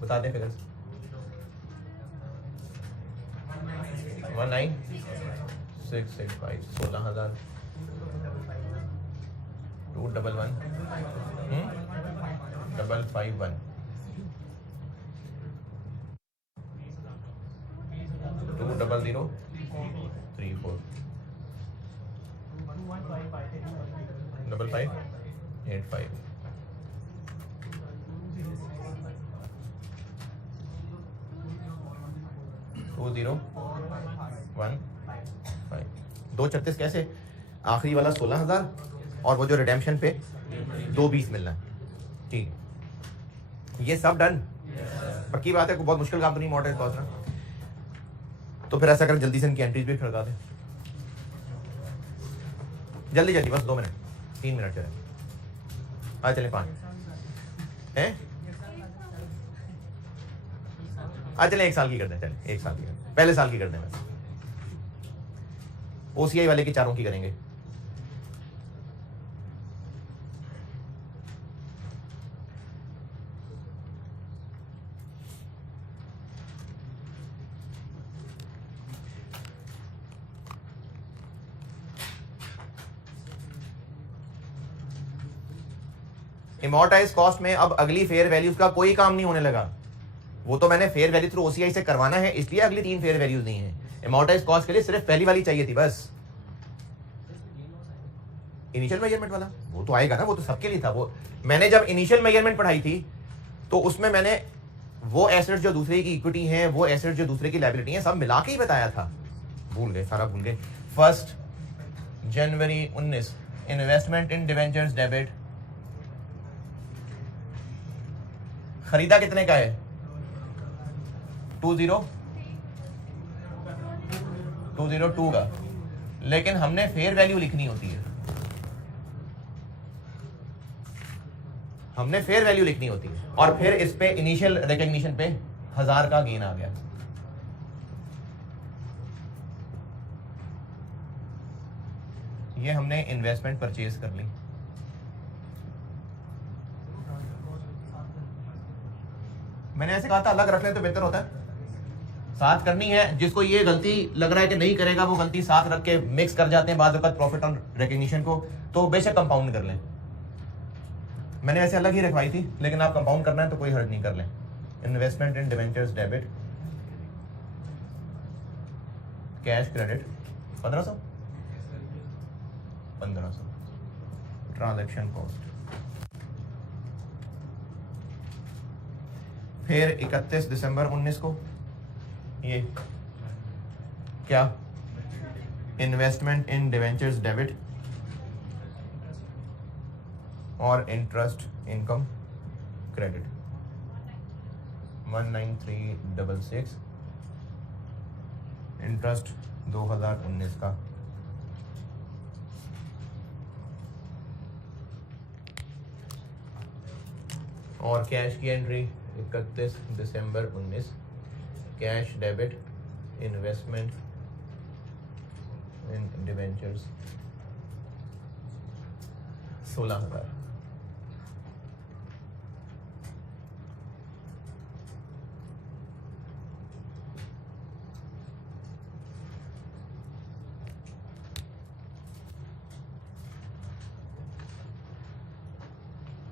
बता दें फिगर्स। 19,665 16,000 211 551 20034 5585 2015। 236 कैसे, आखिरी वाला 16,000 और वो जो रिडेम्पशन पे 220 मिलना है। ठीक, ये सब डन। पक्की बात है, कोई बहुत मुश्किल काम तो नहीं मोटर कॉस्ट ना। तो फिर ऐसा कर जल्दी से इनकी एंट्रीज भी खड़का दें, जल्दी जल्दी, बस 2 मिनट 3 मिनट चले, आ चले 5 हैं, आ चले 1 साल की कर दें, चले 1 साल की कर दें, पहले साल की कर दें। बस ओसीआई वाले की 4 की करेंगे। इमोर्टाइज कॉस्ट में अब अगली फेयर वैल्यूज का कोई काम नहीं होने लगा। वो तो मैंने फेयर वैल्यू थ्रू ओसीआई से करवाना है, इसलिए अगली 3 फेयर वैल्यूज नहीं है। इमोर्टाइज कॉस्ट के लिए सिर्फ पहली वाली चाहिए थी बस, इनिशियल मेजरमेंट वाला। वो तो आएगा ना, वो तो सबके लिए था। वो मैंने जब इनिशियल मेजरमेंट पढ़ाई थी तो उसमें मैंने वो एसेट जो दूसरे की इक्विटी है, वो एसेट जो दूसरे की लायबिलिटी है, सब मिला के ही बताया था। भूल गए, सारा भूल गए। 1 जनवरी 19 इन्वेस्टमेंट इन डिवेंचर्स डेबिट, खरीदा कितने का है, 202 का, लेकिन हमने फेयर वैल्यू लिखनी होती है, हमने फेयर वैल्यू लिखनी होती है। और फिर इस पे इनिशियल रिकॉग्निशन पे 1000 का गेन आ गया। ये हमने इन्वेस्टमेंट परचेज कर ली। मैंने ऐसे कहा था अलग रख ले तो बेहतर होता है, साथ करनी है। जिसको ये गलती लग रहा है कि नहीं करेगा, वो गलती साथ रख के मिक्स कर जाते हैं बाद वक्त प्रॉफिट ऑन रिकॉग्निशन को, तो बेशक कंपाउंड कर लें। मैंने वैसे अलग ही रखवाई थी, लेकिन आप कंपाउंड करना है तो कोई हर्ज नहीं, कर लें। इन्वेस्टमेंट इन debentures debit, cash credit 1500 transaction cost. फिर 31 दिसंबर 19 को ये क्या, इन्वेस्टमेंट इन डिवेंचर्स डेबिट और इंटरेस्ट इनकम क्रेडिट 19366, इंटरेस्ट 2019 का। और कैश की एंट्री 31 दिसंबर 19, कैश डेबिट इन्वेस्टमेंट इन डिवेंचर्स 16,000।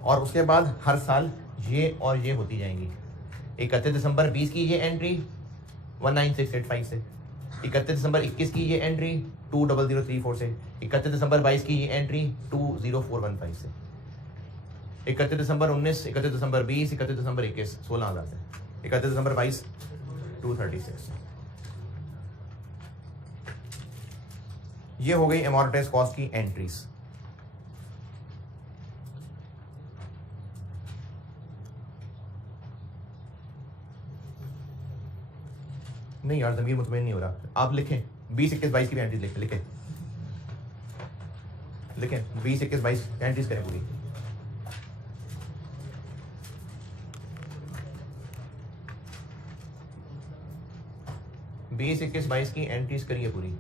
और उसके बाद हर साल ये और ये होती जाएंगी। 31 दिसंबर 20 की ये एंट्री 19685 से, 31 दिसंबर 21 की ये एंट्री 20034 से, 31 दिसंबर 22 की ये एंट्री 20415 से, 31 दिसंबर 19, 31 दिसंबर 20, 31 दिसंबर 21 16,000 से, 31 दिसंबर 22 236। ये हो गई एमोर्टाइज कॉस्ट की एंट्रीज। नहीं यार ज़मीर मुतमईन नहीं हो रहा, आप लिखें 20, 21, 22 की एंट्रीज लिखें, लिखें 20, 21, 22 एंट्रीज करें पूरी। बीस 21, 22 की एंट्रीज करिए पूरी।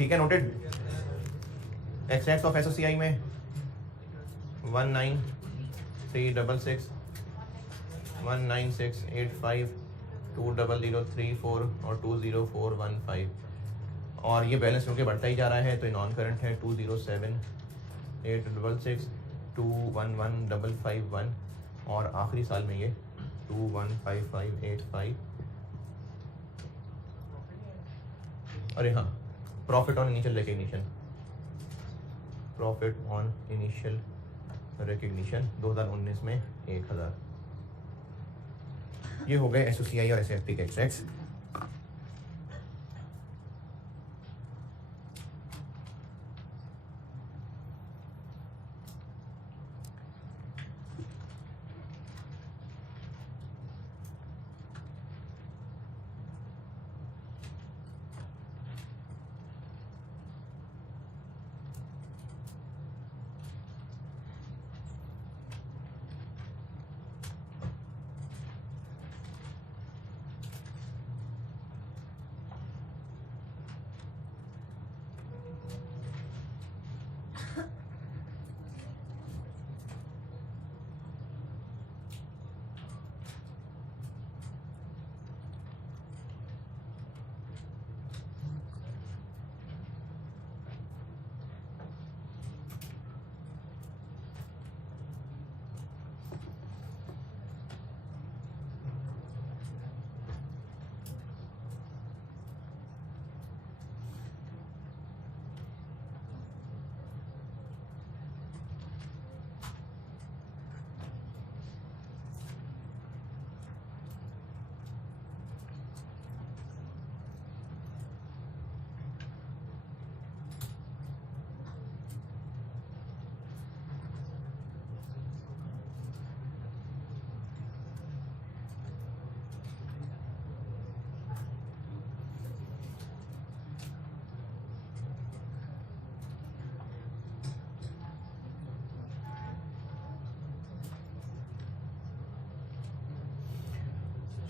ठीक है, नोटेड। एक्सट्रैक्ट ऑफ एसओसीआई में 19366 19685 20034 और 20415, और ये बैलेंस क्योंकि बढ़ता ही जा रहा है तो ये नॉन करंट है 20786 211551, और आखिरी साल में ये 215585। अरे हाँ, profit on initial recognition, profit on initial recognition 2019 में 1000। ये हो गए एसओसीआई और एसएफटी के extracts.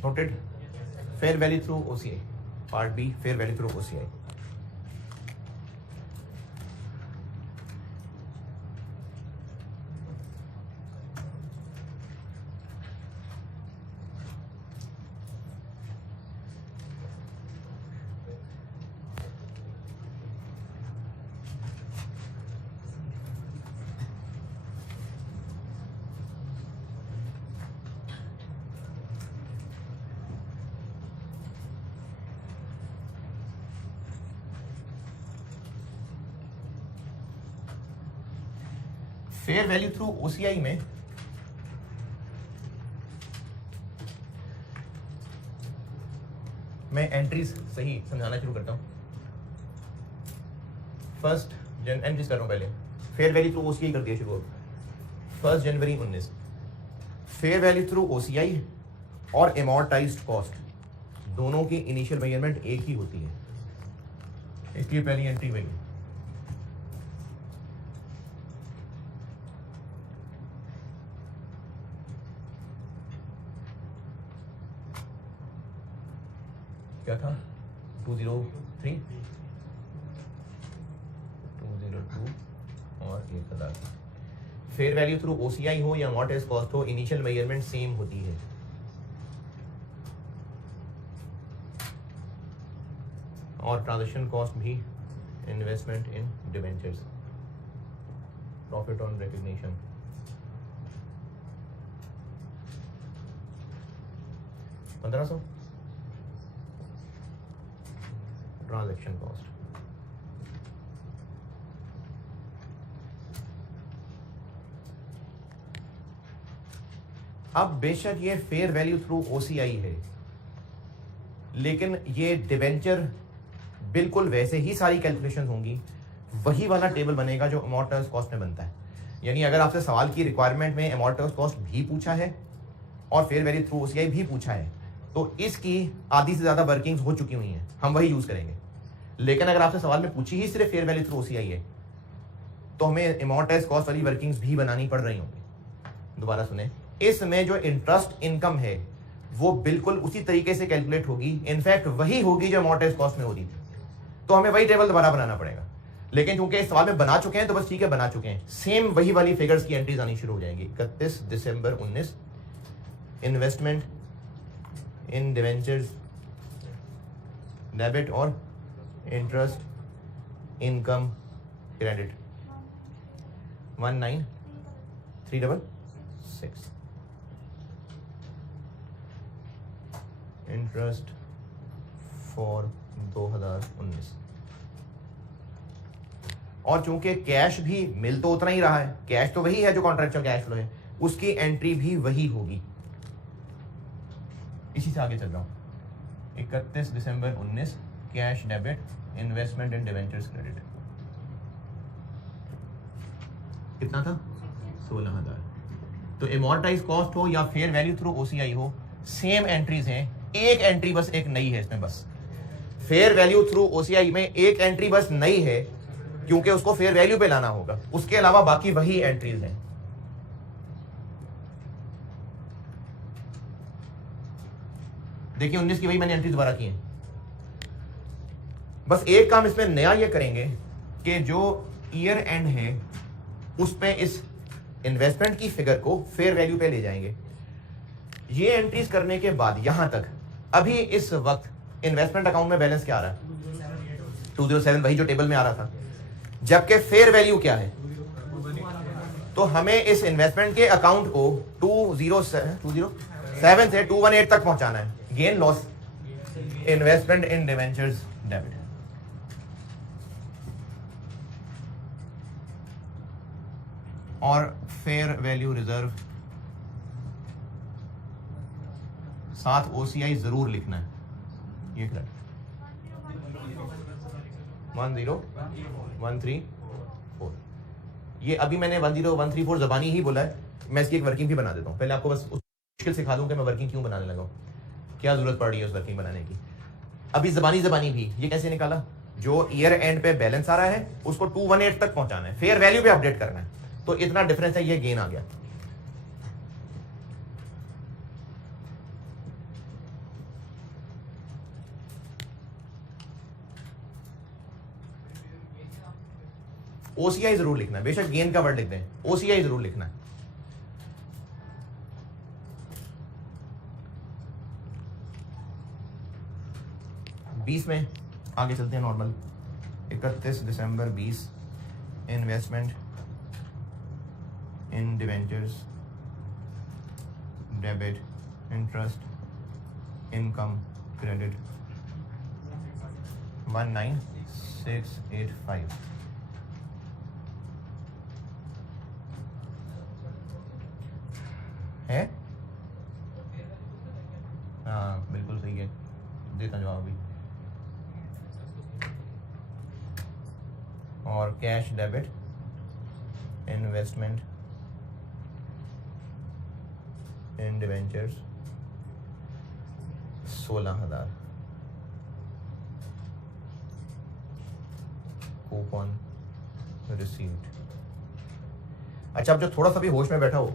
Noted. Fair value through OCI. Part B, fair value through OCI. Fair value through OCI में मैं एंट्रीज सही समझाना शुरू करता हूं। फर्स्ट एंट्रीज कर रहा हूं पहले। फेयर वैल्यू थ्रू ओसीआई कर दिया शुरू। 1 जनवरी 19। फेयर वैल्यू थ्रू ओसीआई और एमोर्टाइज्ड कॉस्ट दोनों की इनिशियल मेजरमेंट एक ही होती है, इसलिए पहली एंट्री वही। क्या था 203 202 और 1000। फेयर वैल्यू थ्रू ओसीआई हो या अमॉर्टाइज्ड कॉस्ट हो, इनिशियल मेजरमेंट सेम होती है। और ट्रांजैक्शन कॉस्ट भी investment in debentures, profit on recognition. $1500 transaction cost. अब बेशक ये फेयर वैल्यू थ्रू ओसीआई है, लेकिन ये डिवेंचर बिल्कुल वैसे ही सारी कैलकुलेशन होंगी, वही वाला टेबल बनेगा जो अमॉर्टाइज्ड कॉस्ट में बनता है। यानी अगर आपसे सवाल की रिक्वायरमेंट में अमॉर्टाइज्ड कॉस्ट भी पूछा है और फेयर वैल्यू थ्रू ओसीआई भी पूछा है, तो इसकी आधी से ज्यादा वर्किंग्स हो चुकी हुई हैं, हम वही यूज करेंगे। लेकिन अगर आपसे सवाल में पूछी ही सिर्फ फेयर वैल्यू थ्रू ओसीआई है, तो हमें अमॉर्टाइज्ड कॉस्ट वाली वर्किंग्स भी बनानी पड़ रही होंगी। दोबारा सुने, इसमें जो इंटरेस्ट इनकम है वो बिल्कुल उसी तरीके से कैलकुलेट होगी, इनफैक्ट वही होगी जो अमॉर्टाइज्ड कॉस्ट में हो रही थी। तो हमें वही टेबल दोबारा बनाना पड़ेगा। लेकिन क्योंकि इस सवाल में बना चुके हैं तो बस ठीक है, बना चुके हैं, सेम वही वाली फिगर्स की एंट्रीज आनी शुरू हो जाएंगी। 31 दिसंबर 19 इन्वेस्टमेंट इन डिवेंचर्स डेबिट और interest income credit 19366 interest for 2019। और चूंकि कैश भी मिल तो उतना ही रहा है, कैश तो वही है जो कॉन्ट्रैक्चुअल कैश फ्लो है, उसकी एंट्री भी वही होगी। इसी से आगे चल रहा हूं। 31 दिसंबर 19 कैश डेबिट इन्वेस्टमेंट इन डिवेंचर्स क्रेडिट कितना था? 16,000। तो एमोर्टाइज कॉस्ट हो या फेयर वैल्यू थ्रू ओसीआई हो, सेम एंट्रीज हैं। एक एंट्री बस एक नई है इसमें, बस फेयर वैल्यू थ्रू ओसीआई में एक एंट्री बस नई है क्योंकि उसको फेयर वैल्यू पे लाना होगा, उसके अलावा बाकी वही एंट्रीज हैं। देखिए 19 की वही मैंने एंट्रीज दोबारा की हैं। बस एक काम इसमें नया ये करेंगे कि जो ईयर एंड है उस पे इस इन्वेस्टमेंट की फिगर को फेयर वैल्यू पे ले जाएंगे। ये एंट्रीज करने के बाद यहां तक अभी इस वक्त इन्वेस्टमेंट अकाउंट में बैलेंस क्या आ रहा है? 207, वही जो टेबल में आ रहा था। जबकि फेयर वैल्यू क्या है? तो हमें इस इन्वेस्टमेंट के अकाउंट को 207 से 218 तक पहुंचाना है। गेन लॉस इन्वेस्टमेंट इन डिवेंचर्स डेबिट और फेयर वैल्यू रिजर्व, साथ ओसीआई जरूर लिखना है। ये 10134, ये अभी मैंने 10134 जबानी ही बोला है, मैं इसकी एक वर्किंग भी बना देता हूं। पहले आपको बस मुश्किल सिखा दूं कि मैं वर्किंग क्यों बनाने लगा हूं, क्या जरूरत पड़ रही है उस वर्किंग बनाने की। अभी जबानी भी ये कैसे निकाला? जो ईयर एंड पे बैलेंस आ रहा है उसको 218 तक पहुंचाना है, फेयर वैल्यू पे अपडेट करना है, तो इतना डिफरेंस है, ये गेन आ गया। ओसीआई जरूर लिखना है, बेशक गेन का वर्ड लिख दें, ओसीआई जरूर लिखना है। बीस में आगे चलते हैं नॉर्मल। 31 दिसंबर 20 इन्वेस्टमेंट इन debentures debit interest income credit 19685 है। हाँ बिल्कुल सही है, देता जवाब भी। और कैश डेबिट इन्वेस्टमेंट इन डिवेंचर्स 16,000 कूपन रिसीव्ड। अच्छा, अब जो थोड़ा सा भी होश में बैठा हो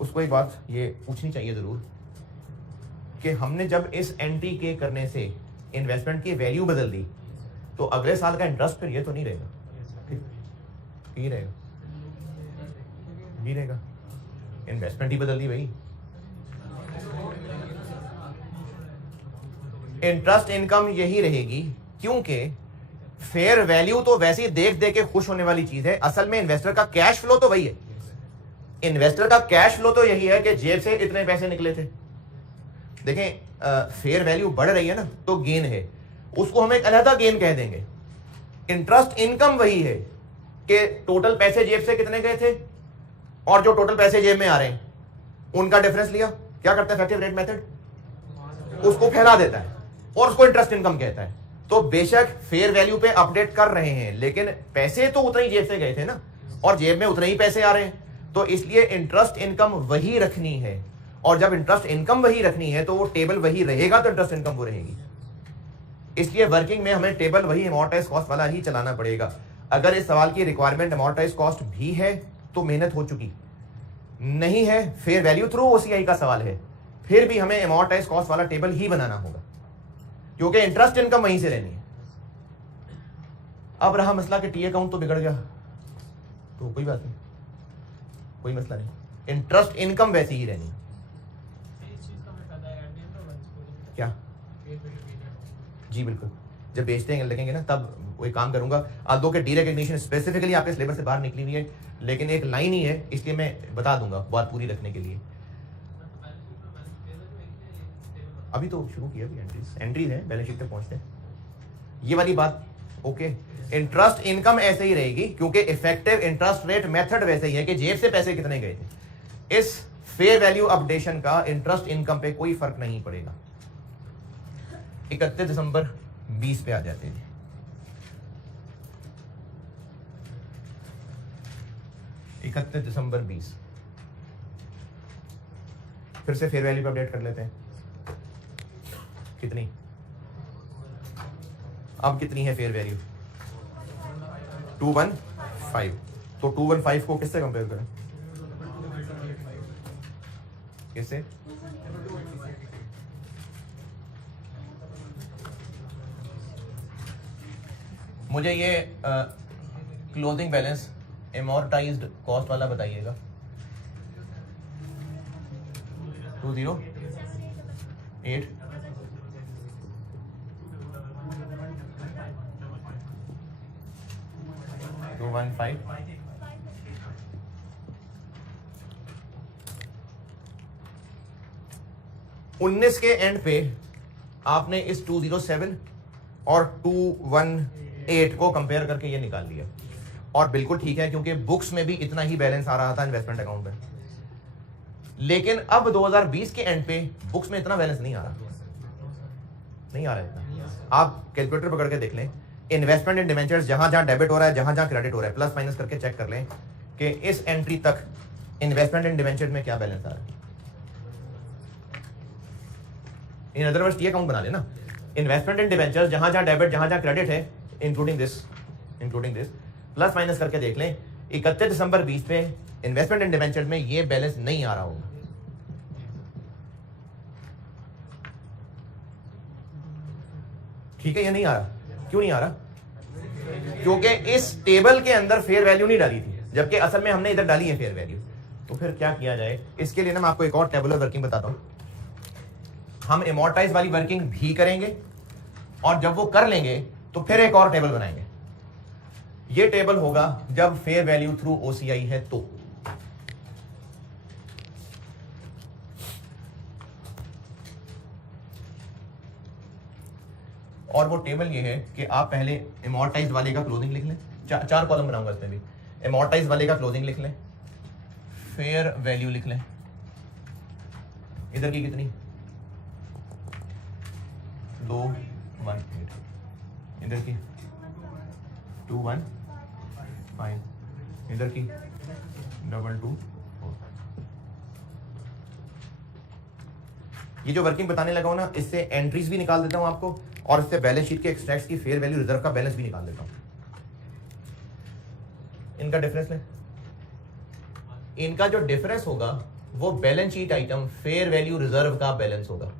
उसको एक बात ये पूछनी चाहिए जरूर कि हमने जब इस एंट्री के करने से इन्वेस्टमेंट की वैल्यू बदल दी तो अगले साल का इंटरेस्ट फिर ये तो नहीं रहेगा, ही रहेगा, नहीं रहेगा, इन्वेस्टमेंट ही बदल दी भाई। इंटरेस्ट इनकम यही रहेगी क्योंकि फेयर वैल्यू तो वैसे ही देख देख के खुश होने वाली चीज है, असल में इन्वेस्टर का कैश फ्लो तो वही है। इन्वेस्टर का कैश फ्लो तो यही है कि जेब से इतने पैसे निकले थे। देखें फेयर वैल्यू बढ़ रही है ना तो गेन है, उसको हम एक अलहदा गेन कह देंगे। इंटरेस्ट इनकम वही है कि टोटल पैसे जेब से कितने गए थे और जो टोटल पैसे जेब में आ रहे हैं उनका डिफरेंस लिया, क्या करता है इफेक्टिव रेट मेथड, उसको फैला देता है और उसको इंटरेस्ट इनकम कहता है। तो बेशक फेयर वैल्यू पे अपडेट कर रहे हैं लेकिन पैसे तो उतने ही जेब से गए थे ना, और जेब में उतने ही पैसे आ रहे हैं, तो इसलिए इंटरेस्ट इनकम वही रखनी है। और जब इंटरेस्ट इनकम वही रखनी है तो वो टेबल वही रहेगा, तो इंटरेस्ट इनकम वो रहेगी। इसलिए वर्किंग में हमें टेबल वही अमोर्टाइज कॉस्ट वाला ही चलाना पड़ेगा। अगर इस सवाल की रिक्वायरमेंट अमोर्टाइज कॉस्ट भी है तो मेहनत हो चुकी, नहीं है फेयर वैल्यू थ्रू ओसीआई का सवाल है, फिर भी हमें अमोर्टाइज कॉस्ट वाला टेबल ही बनाना होगा क्योंकि इंटरेस्ट इनकम वहीं से लेनी है। अब रहा मसला कि टी अकाउंट तो बिगड़ गया, तो कोई बात नहीं, कोई मसला नहीं, इंटरेस्ट इनकम वैसी ही रहनी। क्या जी बिल्कुल, जब बेचते हैं लगेंगे ना तब कोई काम करूंगा। आदो के डी रिकग्निशन स्पेसिफिकली आपके सिलेबस से बाहर निकली हुई है, लेकिन एक लाइन ही है, इसलिए मैं बता दूंगा बात पूरी रखने के लिए। अभी तो शुरू किया, अभी एंट्रीज है, बैलेंस शीट तक पहुंचते हैं। ये वाली बात ओके। इंटरेस्ट इनकम ऐसे ही रहेगी क्योंकि इफेक्टिव इंटरेस्ट रेट मेथड वैसे ही है कि जेब से पैसे कितने गए थे। इस फेयर वैल्यू अपडेशन का इंटरेस्ट इनकम पे कोई फर्क नहीं पड़ेगा। 31 दिसंबर 20 पे आ जाते हैं। 31 दिसंबर 20 फिर से फेयर वैल्यू पे अपडेट कर लेते हैं। कितनी, अब कितनी है फेयर वैल्यू? 215। तो 215 को किससे कंपेयर करें? किससे? मुझे ये क्लोजिंग बैलेंस एमोर्टाइज्ड कॉस्ट वाला बताइएगा। 208 215 19 के एंड पे आपने इस 207 और 218 को कंपेयर करके ये निकाल लिया, और बिल्कुल ठीक है क्योंकि बुक्स में भी इतना ही बैलेंस आ रहा था इन्वेस्टमेंट अकाउंट में। लेकिन अब 2020 के एंड पे बुक्स में इतना बैलेंस नहीं आ रहा, नहीं आ रहा इतना। आप कैलकुलेटर पकड़ के देख लें, इन्वेस्टमेंट इन डिवेंचर्स जहां जहां डेबिट हो रहा है, जहां जहां क्रेडिट हो रहा है, प्लस माइनस करके चेक कर लें कि इस एंट्री तक इन्वेस्टमेंट इन डिवेंचर में क्या बैलेंस आ रहा है। In other words T account बना लेना, इन्वेस्टमेंट इन डिवेंचर्स जहां जहां डेबिट जहां जहां क्रेडिट है, इंक्लूडिंग दिस प्लस माइनस करके देख लें। 31 दिसंबर 20 पे इन्वेस्टमेंट इन डिवेंचर में ये बैलेंस नहीं आ रहा होगा। ठीक है, ये नहीं आ रहा। क्यों नहीं आ रहा? क्योंकि इस टेबल के अंदर फेयर वैल्यू नहीं डाली थी, जबकि असल में हमने इधर डाली है फेयर वैल्यू। तो फिर क्या किया जाए? इसके लिए ना मैं आपको एक और टेबुलर वर्किंग बताता हूं। हम एमोर्टाइज वाली वर्किंग भी करेंगे, और जब वो कर लेंगे तो फिर एक और टेबल बनाएंगे। ये टेबल होगा जब फेयर वैल्यू थ्रू ओसीआई है तो। और वो टेबल ये है कि आप पहले एमोर्टाइज वाले का क्लोजिंग लिख लें, चार कॉलम बनाऊंगा इसमें भी। एमोर्टाइज वाले का क्लोजिंग लिख लें, फेयर वैल्यू लिख लें, इधर की कितनी 218, इधर की 215, इधर की 224। ये जो वर्किंग बताने लगा हूं ना, इससे एंट्रीज भी निकाल देता हूं आपको, और इससे बैलेंस शीट के एक्सट्रैक्ट्स की फेयर वैल्यू रिजर्व का बैलेंस भी निकाल देता हूं। इनका डिफरेंस ले, इनका जो डिफरेंस होगा वो balance sheet item fair value reserve का बैलेंस होगा।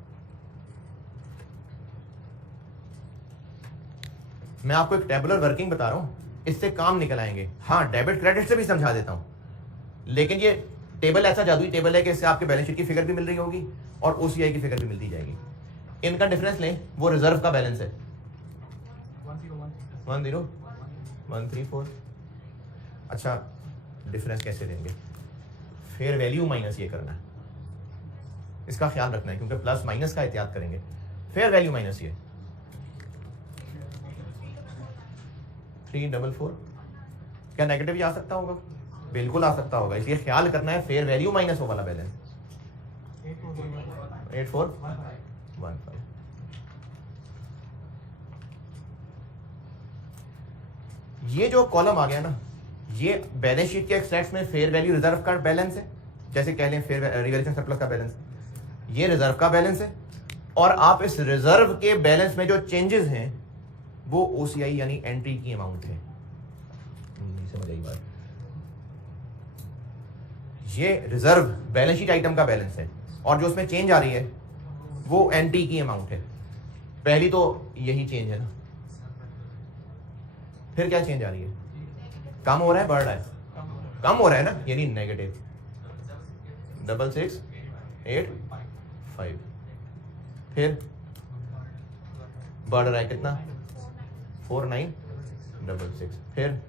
मैं आपको एक टेबुलर वर्किंग बता रहा हूं, इससे काम निकल आएंगे। हाँ, डेबिट क्रेडिट से भी समझा देता हूं, लेकिन ये टेबल ऐसा जादुई टेबल है कि इससे आपके बैलेंस शीट की फिगर भी मिल रही होगी और ओसीआई की फिगर भी मिलती जाएगी। इनका डिफरेंस लें, वो रिजर्व का बैलेंस है 10134। अच्छा, डिफरेंस कैसे देंगे? फेयर वैल्यू माइनस ये करना है, इसका ख्याल रखना है क्योंकि प्लस माइनस का एहतियात करेंगे। फेयर वैल्यू माइनस ये 344। क्या नेगेटिव भी आ सकता होगा? बिल्कुल आ सकता होगा, इसलिए ख्याल करना है फेयर वैल्यू माइनस वो वाला बैलेंस 8415। ये जो कॉलम आ गया ना, ये बैलेंस शीट के एक्सट्रैक्ट्स में फेयर वैल्यू रिजर्व का बैलेंस है, जैसे कह लें फेयर रिवैल्यूएशन सरप्लस का बैलेंस। ये रिजर्व का बैलेंस है, और आप इस रिजर्व के बैलेंस में जो चेंजेस हैं वो ओसीआई यानी एंट्री की अमाउंट है। समझ आई बात? ये रिजर्व बैलेंस शीट आइटम का बैलेंस है, और जो उसमें चेंज आ रही है वो एंट्री की अमाउंट है। पहली तो यही चेंज है ना, फिर क्या चेंज आ रही है? कम हो रहा है, बढ़ रहा है? कम हो रहा है ना, यानी नेगेटिव 6685। फिर बढ़ रहा है कितना? 4966। फिर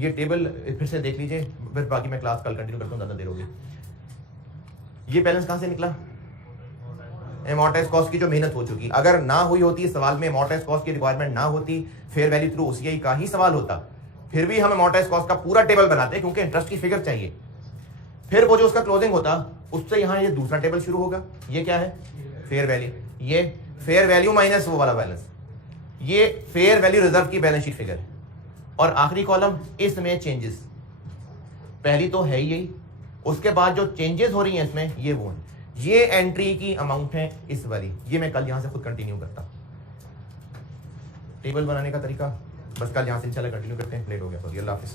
ये टेबल फिर से देख लीजिए, फिर बाकी मैं क्लास कल कंटिन्यू करता हूँ, ज़्यादा देर होगी। ये बैलेंस कहाँ से निकला? एमोर्टाइज कॉस्ट की जो मेहनत हो चुकी, अगर ना हुई होती इस सवाल में, एमोर्टाइज कॉस्ट की रिक्वायरमेंट ना होती, फेयर वैल्यू थ्रू ओसीआई का ही सवाल होता, फिर भी हम एमोर्टाइज कॉस्ट का पूरा टेबल बनाते क्योंकि इंटरेस्ट की फिगर चाहिए। फिर वो जो उसका क्लोजिंग होता, उससे यहाँ ये दूसरा टेबल शुरू होगा। ये क्या है? Fair value. ये फेयर वैल्यू माइनस वो वाला बैलेंस, ये फेयर वैल्यू रिजर्व की बैलेंस शीट फिगर। और आखिरी कॉलम इसमें चेंजेस, पहली तो है यही, उसके बाद जो चेंजेस हो रही हैं इसमें ये वो है। ये एंट्री की अमाउंट है इस वाली, ये मैं कल यहां से खुद कंटिन्यू करता टेबल बनाने का तरीका, बस कल यहां से इंशाल्लाह कंटिन्यू करते हैं। लेट हो गया, अल्लाह हाफिज़।